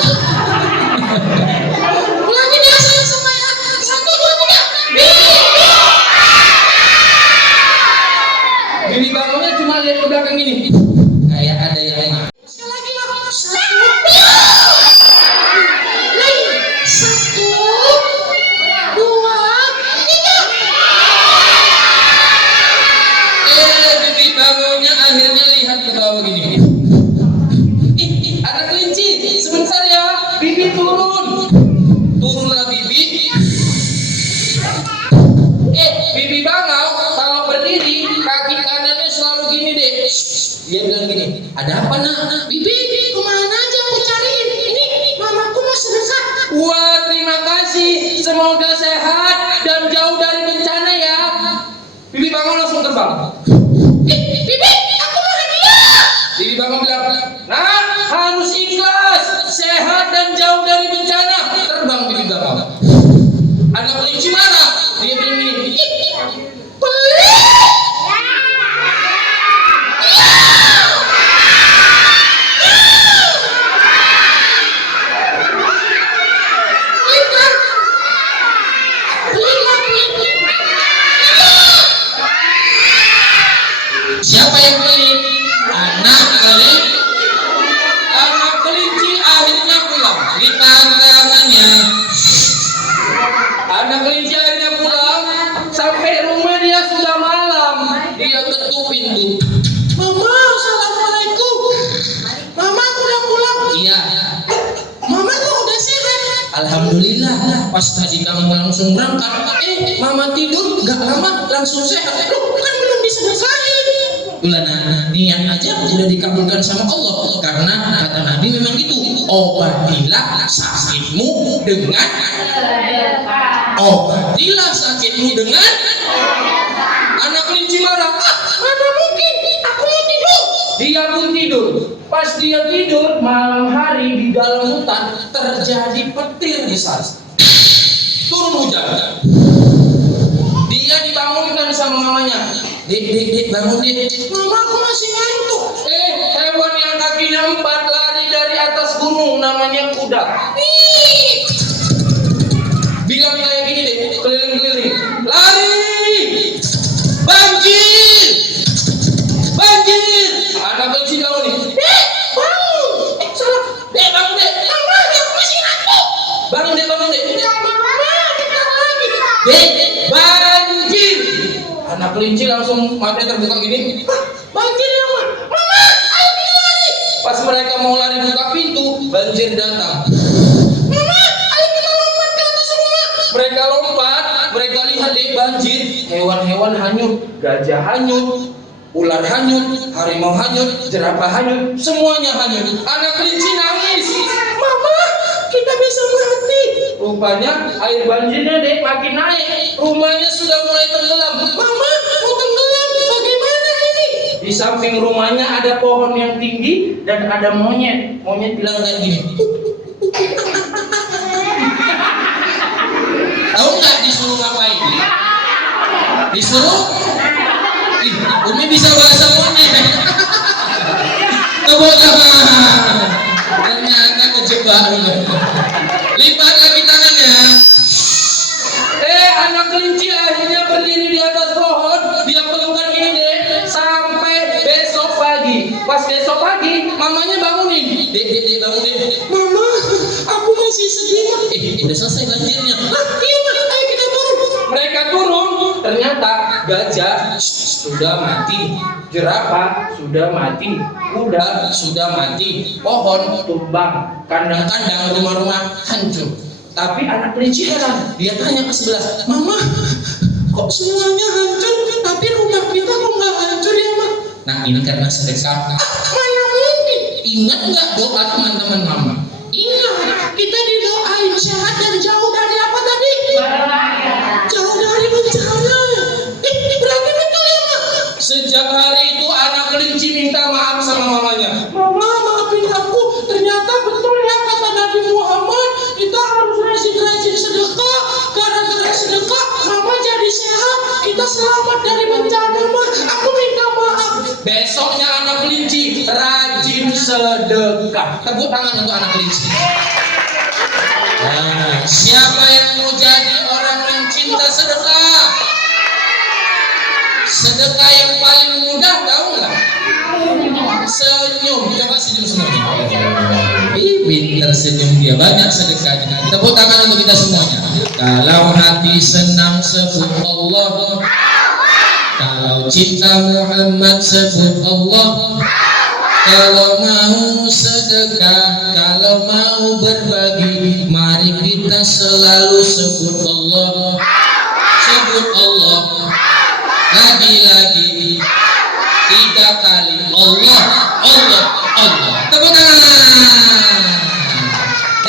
Ulangi biasa sama ya. 1, 2, 3. Bibi. Bibi bangunnya cuma lihat ke belakang gini. Kayak ada yang lain. Sekali lagi lah. 1. Lagi. 1, 2, 3. Bibi bangunnya akhirnya lihat ke bawah gini. Ada kelinci. Sebentar ya. Bibi turun. Turunlah Bibi. Bibi bangau kalau berdiri kaki kanannya selalu gini deh. Dia bilang gini, ada apa nak? Bibi, kemana aja aku cariin? Ini mamaku masih dekat. Wah, terima kasih. Semoga sehat dan jauh dari bencana ya. Bibi bangun langsung terbang. Bibi, aku bahagia. Bibi bangun bilang, nah harus ikhlas, sehat dan jauh dari bencana. Terbang Bibi bangun. Ada kelinci mana? Dia bilang ini. Siapa yang pelit? Anak kali. Anak kelinci akhirnya pulang. Lipat tangannya. Anak kelinci akhirnya pulang. Sampai rumah dia sudah malam. Dia ketuk pintu. Mama, assalamualaikum. Mama, aku udah pulang. Iya. Mama kok udah sehat? Alhamdulillah. Pas tadi kamu langsung berangkat, mama tidur nggak lama langsung sehat. Loh, kan belum diselesaikan. Ulana niat aja sudah dikabulkan sama Allah karena kata Nabi memang gitu, obatilah sakitmu dengan anak kelinci marah. Mana mungkin? Aku mau tidur. Dia pun tidur. Pas dia tidur malam hari di dalam hutan terjadi petir besar. Turun hujan. Dia dibangunkan sama mamanya. Dek, bangun dek. Mama, aku masih ngantuk. Hewan yang kakinya 4 lari dari atas gunung namanya kuda. Bilang kayak gini deh, keliling-keliling. Lari! Banjir! Anak kelinci bangun nih. Bangun. Salah. Dek, bangun dek. Mama, aku masih ngantuk. Bangun dek. Mama, kita lagi. Dek, banjir! Anak kelinci langsung matanya terbuka gini. Banjir ya, Ma. Mama, ayo kita lari. Pas mereka mau lari buka pintu, banjir datang. Mama, ayo kita lompat ke atas rumah. Mereka lompat, mereka lihat deh banjir, hewan-hewan hanyut, gajah hanyut, ular hanyut, harimau hanyut, jerapah hanyut, semuanya hanyut. Anak kelinci nangis. Mama, kita bisa mati. Rupanya air banjirnya deh makin naik, rumahnya sudah mulai tenggelam. Mama, mau tenggelam. Bagaimana ini? Di samping rumahnya ada pohon yang tinggi dan ada monyet. Monyet bilang kayak gini. Tahu nggak disuruh ngapain? Disuruh? Umi bisa bahasa monyet. Kebodohan. Ternyata kejebak. Lipat lagi tangannya. Anak kelinci akhirnya berdiri di atas pohon. Dia pelukan gini deh sampai besok pagi. Pas besok pagi, mamanya bangunin. Dek, bangun dek. Mama, aku masih sedih. Udah selesai banjirnya. Iya, Ma. Ayo kita turun. Mereka turun, ternyata gajah sudah mati, jerapah sudah mati, kuda sudah mati, pohon tumbang, kandang-kandang rumah-rumah hancur. Tapi anak kelinci heran, dia tanya ke sebelah, Mama, kok semuanya hancur? Tapi rumah kita kok nggak hancur ya, Ma? nah ini karena sedekah. Mana mungkin? Ingat nggak doa teman-teman mama? Ingat, kita didoain sehat dan jauh dari apa tadi? Jauh dari bencana. Berarti betul ya, Ma? Besoknya anak kelinci rajin sedekah. Tepuk tangan untuk anak kelinci. Nah, siapa yang mau jadi orang yang cinta sedekah? Sedekah yang paling mudah tahu nggak? Senyum. Coba senyum semuanya. Ih, pintar senyum dia, banyak sedekahnya. Tepuk tangan untuk kita semuanya. Kalau hati senang sebut Allah. Kalau cinta Muhammad sebut Allah. Kalau mau sedekah, kalau mau berbagi, mari kita selalu sebut Allah. Sebut Allah. Lagi-lagi 3 kali. Allah, Allah, Allah. Tepuk tangan.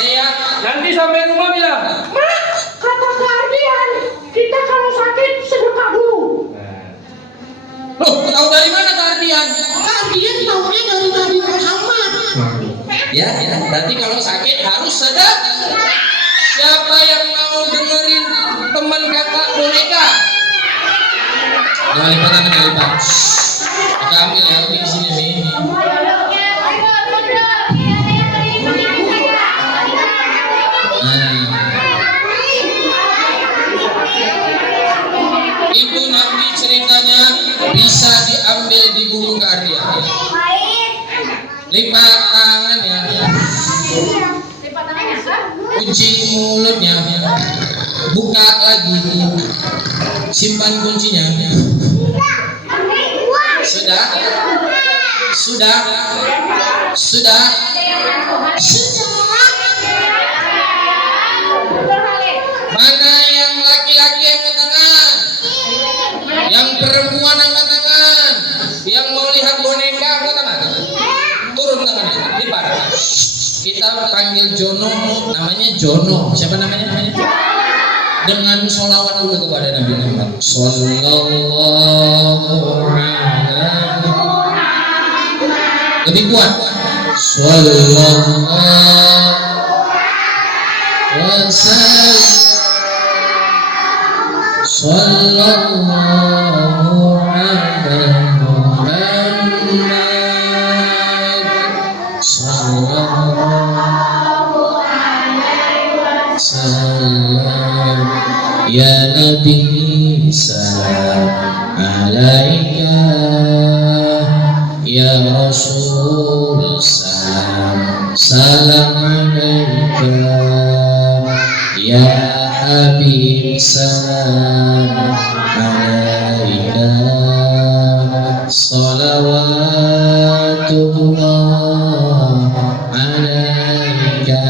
Ya, Nanti sampai rumah bilang, Kata guardian, kita kalau sakit sedekah dulu. loh, tahu dari mana guardian? Guardian taunya dari Nabi Muhammad. Ya, berarti kalau sakit harus sedekah. Siapa yang mau dengerin teman kakak boneka? Jangan lipat tangan, jangan lipat. Kita ambil ya, di sini nih. Itu nanti ceritanya bisa diambil di buku karya. Lipat tangannya, kunci mulutnya, buka lagi, simpan kuncinya. Sudah, sudah, sudah, mana yang laki-laki angkat tangan, yang perempuan angkat tangan, yang mau lihat boneka angkat tangan, turun tangannya, lipat. Kita panggil Jono, namanya Jono. Siapa namanya? Dengan sholawat dulu kepada Nabi Muhammad. Sallallahu alaihi. Lebih kuat. Sallallahu wasallam. Sallallahu alaihi Muhammad. Sallallahu salam ya Nabi, salam alaika ya Rasul, salam salam alaika ya Habib, salam alaika salawatullah alaika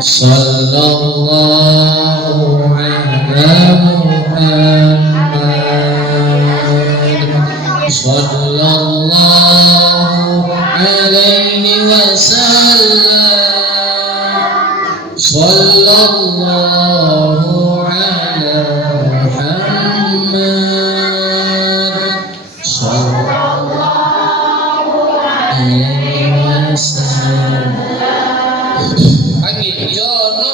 sallallahu ala Muhammad sallallahu alaihi wasallam sallallahu ala Muhammad sallallahu alaihi wasallam. Panggil Jono.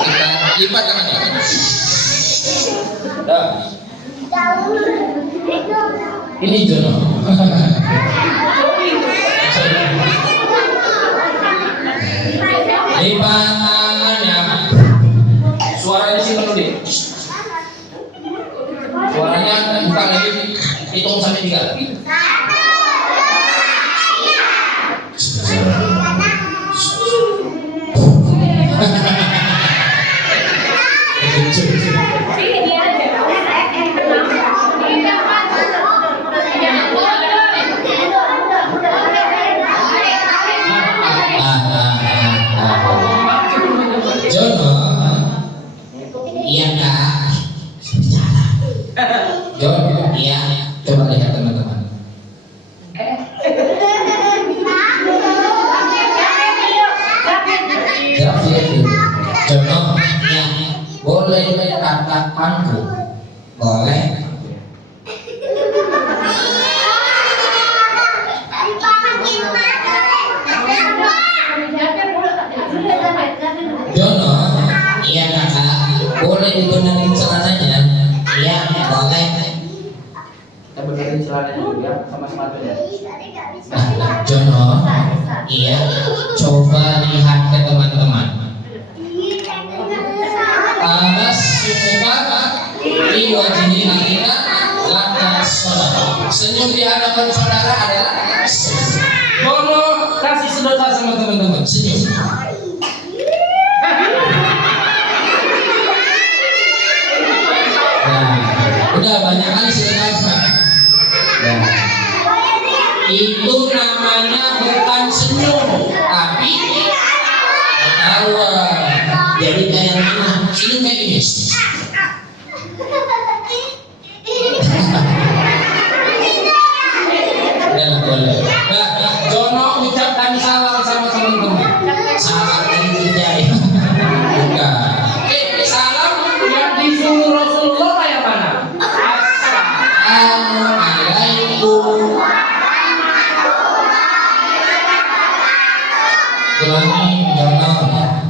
Kita lipat tangannya. Dah. Ini Jono. Lipat tangannya. Suaranya sih penuh deh. Suaranya bukan lagi. Hitung sampai 3. Jono, iya kak, bicara. Jono, iya, coba lihat teman-teman. Jono, iya, boleh katakanku, boleh. Jono, iya kakak, boleh dibenerin celananya. celananya dulu ya, sama sepatunya. Jono, iya, coba lihat ke teman-teman. Atas syukuran di wajhi akhirnya lantas saudara. Senyum di hadapan saudara adalah Jono kasih sedekah sama teman-teman. Senyum. Nah, udah banyak kali sedekah. Nah, itu namanya bukan senyum, tapi ketawa. Jadi kayak mana? Senyum kayak gini. Boleh. Nah, Jono ucapkan salam sama teman-teman. Salam dari kerja. Bukan. Salam Yang disuruh Rasulullah kayak mana? Assalamualaikum. Ulangi, Jono.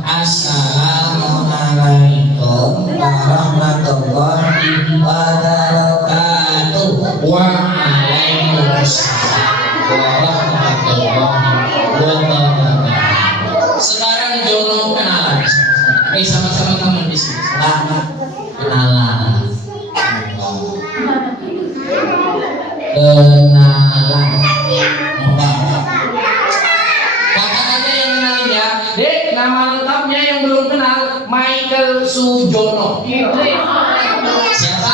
Assalamualaikum warahmatullahi wabarakatuh. Waalaikumsalam warahmatullahi wabarakatuh. Sekarang Jono kenalan. Sama-sama teman di sini. Selamat kenalan. Kenalan. Kakak aja yang kenalin ya. Dek, nama lengkapnya yang belum kenal Michael Sujono. Siapa?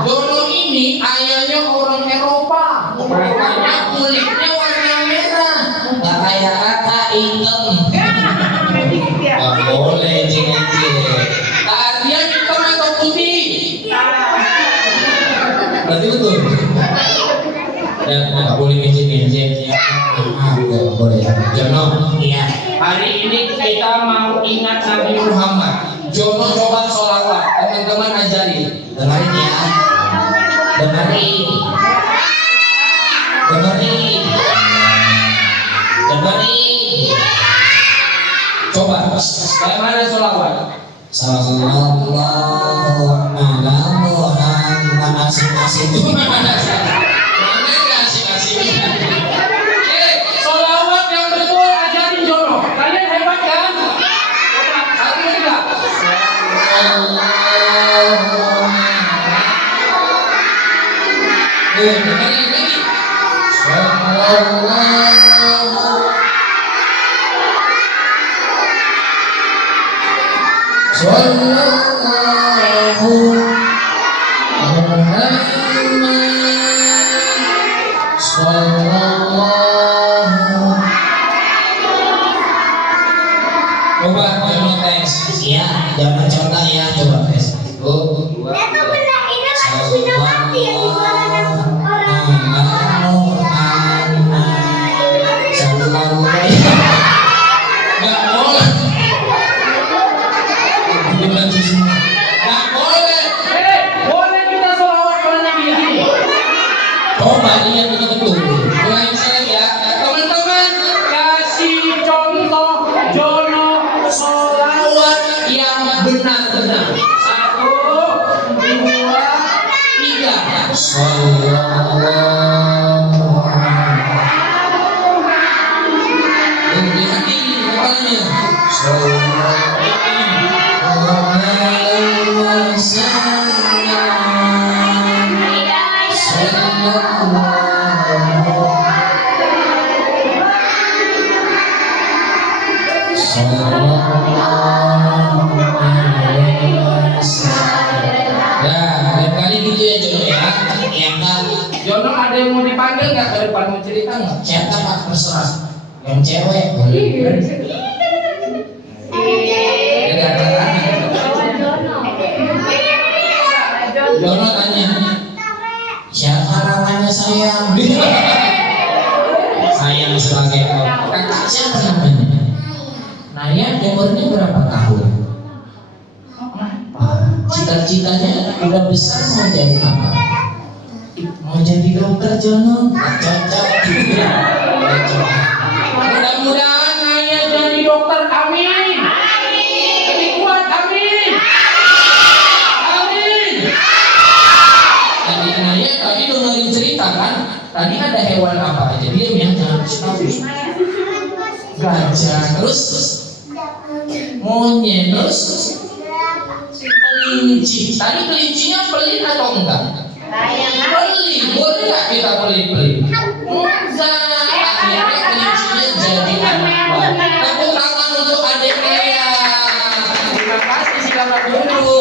Jono ini ayahnya orang Eropa. Makanya kulitnya warna merah. Gak kayak kakak hitam. Gak boleh jengkel. Kalian hitam atau putih? Berarti betul. Dan gak boleh ngejek-ngejek ya. Gak boleh. Jono, iya. Hari ini kita mau ingat Nabi Muhammad. Jono coba sholawat. Teman-teman ajarin. Dengerin ya. Dengerin. Dengerin. Dengerin. Coba. Kayak mana sholawat? Sallallahu ala Muhammad. Asing-asing. Mana asing-asing? Sholawat yang betul ajarin Jono. Kalian hebat kan? Satu juga. Coba Jono tes. Ya, jangan contoh ya, coba tes. Boleh kita sholawat pada Nabi ini? Coba lihat betul-betul. Mulai sekarang ya, teman-teman kasih contoh Jono sholawat yang benar-benar. 1, 2, 3. Sallallahu alaihi lain kali gitu ya Jono ya. Yang kan Jono ada yang mau dipanggil nggak ke depan mau cerita nggak? cerita Pak terserah. Yang cewek boleh. Dia datang. Jono tanya, siapa namanya sayang? Sayang sebagai kakak siapa namanya? Naya umurnya berapa tahun? Cita-citanya udah besar mau jadi apa? Mau jadi dokter Jono? Cocok. Mudah-mudahan Naya jadi dokter. Amin. Lebih kuat. Amin. Amin. apa aja, diam ya, jangan tahu. Gajah, terus monyet, terus kelinci. Tadi kelincinya pelit atau enggak? Pelit, boleh nggak kita pelit-pelit? Enggak, akhirnya kelincinya jadi anak. Tepuk tangan untuk adik Lea. Terima kasih selamat dulu.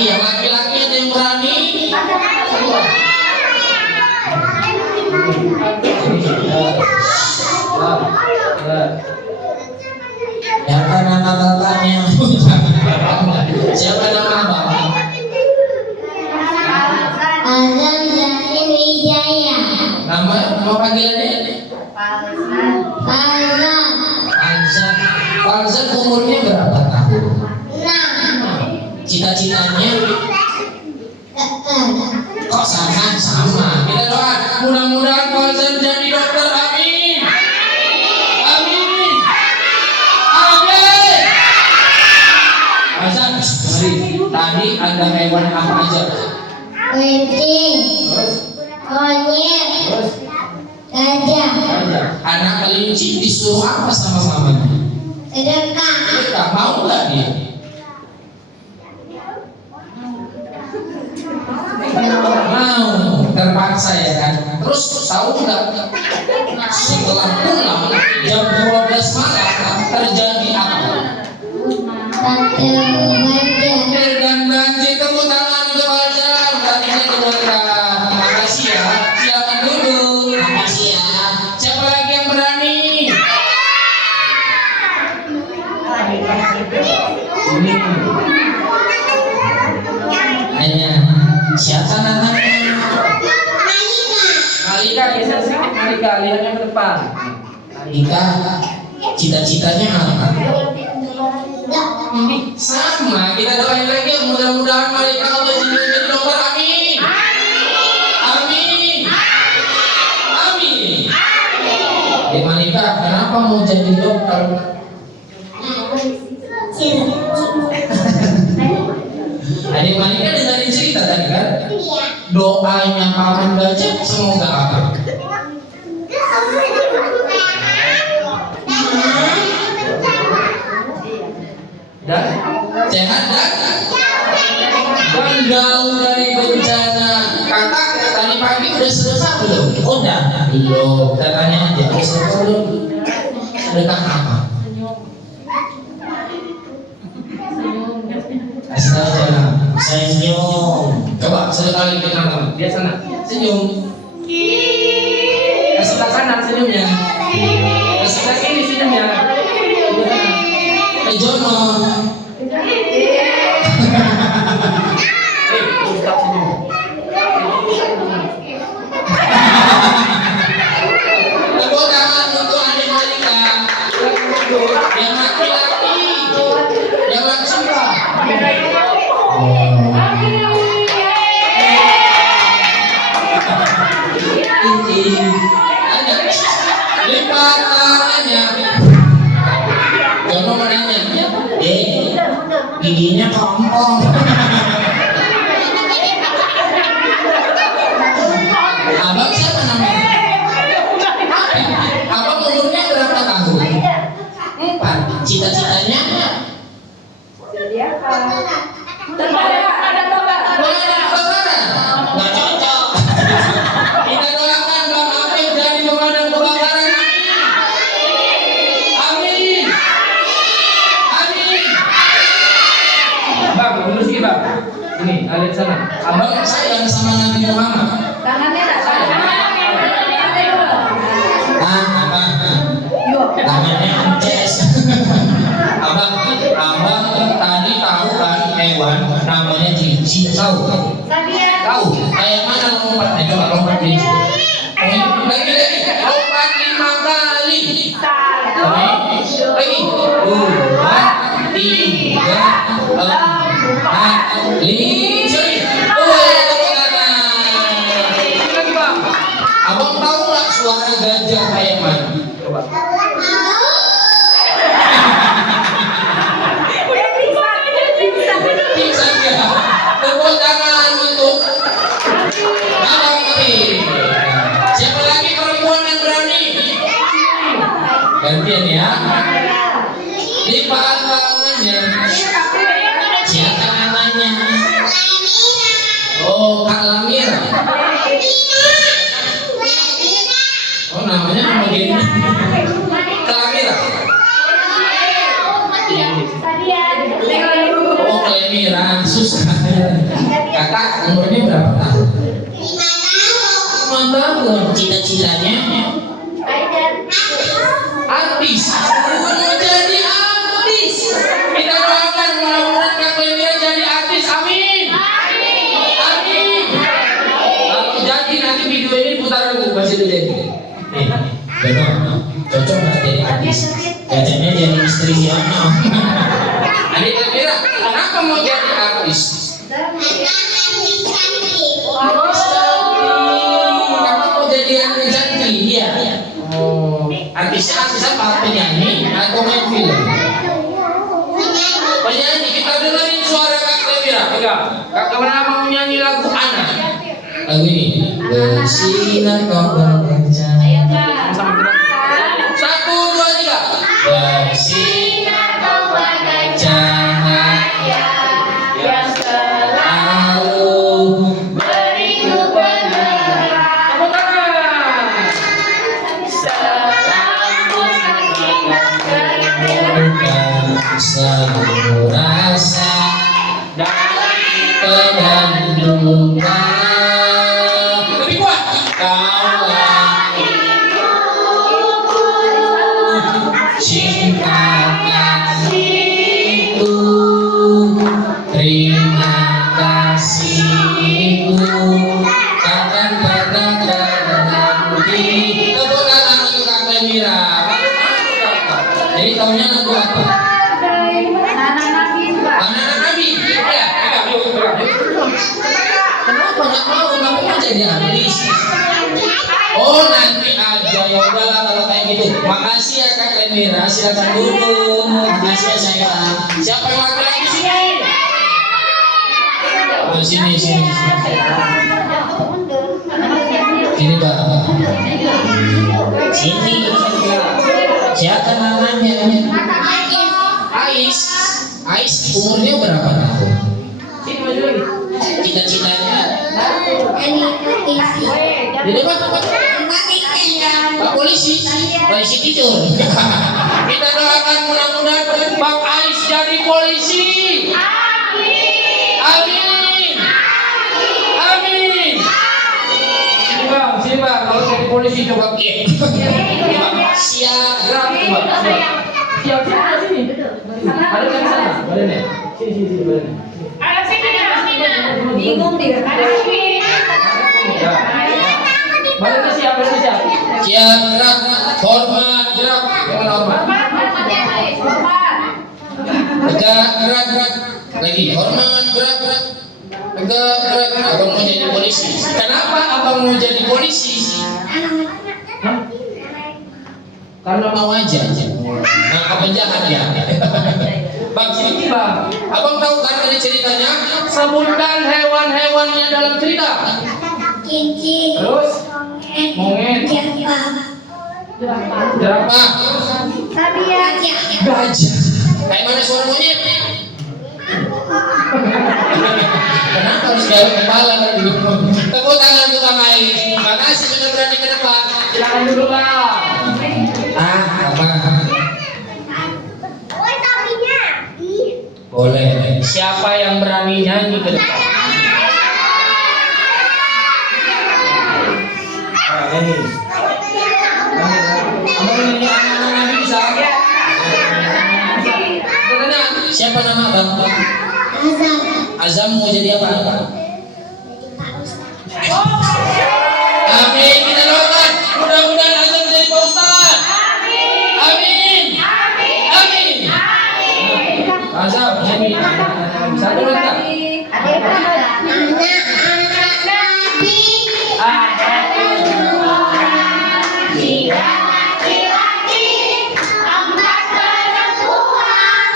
Yang laki-laki ada yang berani. Siapa nama bapaknya? Siapa nama bapak? Azam Zain Wijaya. Nama panggilannya? Azam. Farzan umurnya berapa tahun? 6. Cita-citanya? Kok sama? Kita doa, mudah-mudahan Farzan jadi dokter. Amin. Amin. Amin. Farzan, mari. Tadi ada hewan apa aja? Kucing. Monyet. Gajah. Anak kelinci disuruh apa sama mamanya? Sedekah. Tidak mau nggak dia? Mau, terpaksa ya kan. Terus tahu nggak? Setelah pulang jam 12 malam terjadi apa? Dan banjir, tepuk tangan untuk Farzan. Tadinya keluarkan. Makasih ya. Silakan duduk. Makasih ya. Siapa lagi yang berani? Ini. Hanya siapa namanya? Malika geser sedikit Malika, lihatnya ke depan. Malika. Cita-citanya apa? Sama, kita doain lagi mudah-mudahan Malika Allah jadi dokter. Amin. Amin. Amin. Malika, kenapa mau jadi dokter? Adik Malika dengerin cerita tadi kan? Doanya paman gajah semoga apa? Dan Sehat dan jauh dari bencana. Kakak tadi pagi udah selesai belum? Udah. Belum. Kita tanya aja. Udah selesai belum? Sedekah apa? Kasih tahu aja. Senyum. Coba sekali kita dia sana. senyum. Ke sebelah kanan senyumnya. Ke sebelah kiri senyumnya. Jono. Ustaz senyum. Tepuk tangan untuk adik Malika. Yang laki-laki, yang laki-laki. Ada lipat tangannya. Jono menanya, giginya kompong. Abang siapa namanya? Abang umurnya berapa tahun? 4. Cita-citanya? Nggak cocok. Kita doakan Bang Afif dari pemadam kebakaran. Amin. Amin. Bang, dulu sih bang. Ini, lihat sana. Abang sayang sama Nabi Muhammad. Tangannya ances. Abang tadi tahu kan hewan namanya kelinci? Tahu? Tahu? Kayak mana lompatnya? Coba lompat kelinci. Lagi lompat 5 kali. Lagi 2, 3, 4, 5. Abang tahu nggak suara gajah kayak mana? Coba. Pingsan ya. Tepuk tangan untuk Abang Afif. Siapa Gantian ya. Di palangannya. Siapa namanya? Oh, Kak Lamira. Oh, namanya nama gini. Kak Lamira. Oh, Kak Lamira. Susah. Kakak umurnya berapa tahun? 5 tahun. Cita-citanya artis. Mau jadi artis. Kita doakan mudah-mudahan Kak Lamira jadi artis. Amin. Amin. Kalau jadi nanti video ini putar dulu masih jadi. Nih, cocok nggak jadi artis? Cocoknya jadi istri ya. Adik Lamira, kenapa mau jadi artis? Kenapa mau jadi artis cantik? Iya. Oh, artisnya apa? Penyanyi atau main film? Penyanyi. Kita dengerin suara Kak Lamira. Pegang. Kak Lamira mau nyanyi lagu Ana. Lagu ini. Bersinar kau berkaca. 1, 2, 3. Bersinar kau bagai cahaya yang selalu beriku penerang. Tepuk tangan. Selalu mengingatkan selalu rasa dan duka. Lebih kuat. Kaulah cinta kasihku, terima kasihku, takkan pernah berhenti. Tepuk tangan untuk Kak Lamira. Jadi tahunnya lagu apa? Anak Nabi. Ya, kenapa nggak mau? Kamu mau jadi artis? Oh, nanti aja. Ya udahlah kalau kayak gitu. Makasih ya Kak Lamira. Silakan duduk. Makasih ya sayang. Siapa yang laki-laki di sini? Oh, sini. Sini Pak. Sini. Siapa namanya? Ais. Umurnya berapa tahun? Cita-citanya? Di depan Pak Polisi tidur. Kita doakan mudah-mudahan Bang Ais jadi polisi. Amin. Sini bang, kalau jadi polisi coba siap gerak coba. Siap sini. Badannya sana, badannya. Sini badannya. Bingung dia. Badannya siap. Siap gerak, hormat gerak, jangan hormat. Tegak gerak. Lagi hormat gerak. Tegak gerak. Abang mau jadi polisi. Kenapa abang mau jadi polisi? Karena mau aja. Nah, penjahat ya. Bang, sini bang. Abang tahu kan tadi ceritanya? Sebutkan hewan-hewannya dalam cerita. Kelinci. Terus? Monyet. Jerapah. Sabian. Gajah. Kayak mana suara monyet? Kenapa harus garuk kepala tadi? Tepuk tangan untuk Bang Ais. Makasih sudah berani ke depan. Silakan dulu bang. Apa? Boleh. Siapa yang berani nyanyi ke depan? Ini. Anak-anak bisa. Siapa nama bang? Azam mau jadi apa? Amin. Kita doakan. Mudah-mudahan Azam jadi Pak Ustaz. Amin. Azam nyanyi. Satu lagi.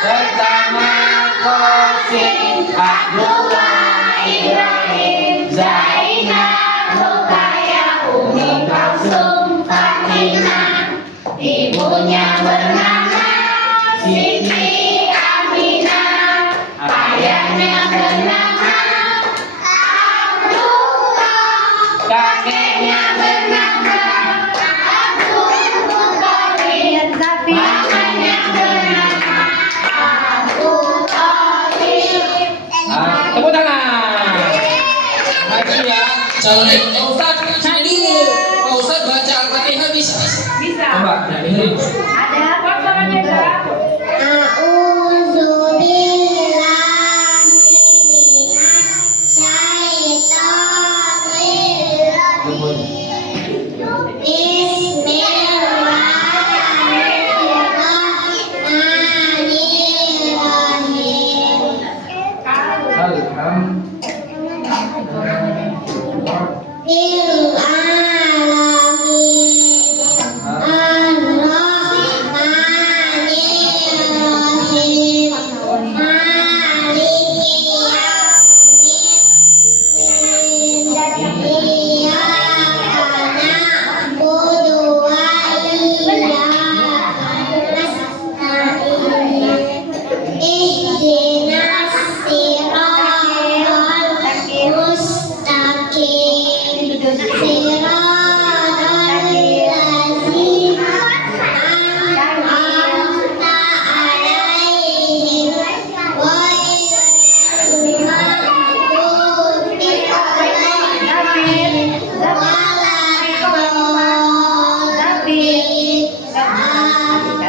Pertama Qasim, Abdullah, Ibrahim, Zainab, Ruqayyah, Umi Kalsum, Fatimah, Ibu ibunya bernama Siti Aminah, ayahnya bernama Abdullah, kakeknya bernama Abdul Muthalib, mamanya bernama Abu Thalib. Tepuk tangan. Maju ya. Calon Pak Ustadz, sini dulu. Pak Ustadz baca Al-Fatihah bisa? Bisa. Coba, nah dengerin. Ada apa suaranya, Kak?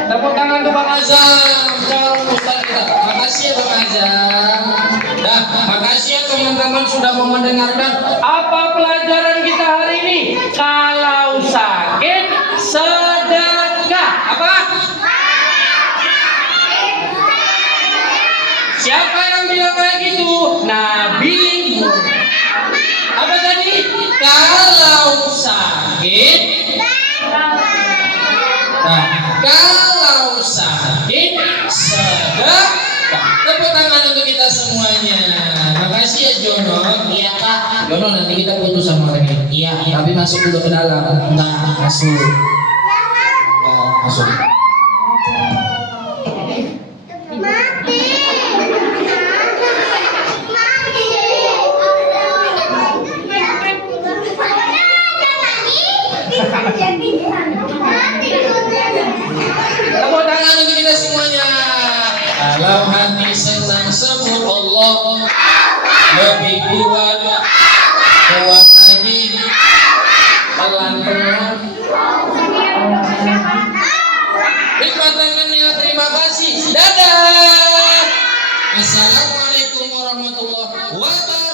Tepuk tangan untuk Bang Azam, calon Ustadz kita. Makasih ya Bang Azam. Dah, makasih ya teman-teman sudah mau mendengarkan. Apa pelajaran kita hari ini? Kalau sakit sedekah. Apa? Siapa yang bilang kayak gitu? Nabi. Apa tadi? Kalau sakit, nah, kalau sakit sedekah. Tepuk tangan untuk kita semuanya. Makasih ya Jono. Iya Kak. Jono, nanti kita foto sama orang ini. Iya. Tapi masuk dulu ke dalam. Enggak masuk. Enggak masuk. Tepuk tangan untuk kita semuanya. Kalau hati senang sebut Allah, lebih kuat lagi, pelan-pelan. Lipat tangannya, terima kasih. Dadah. Assalamualaikum warahmatullahi wabarakatuh.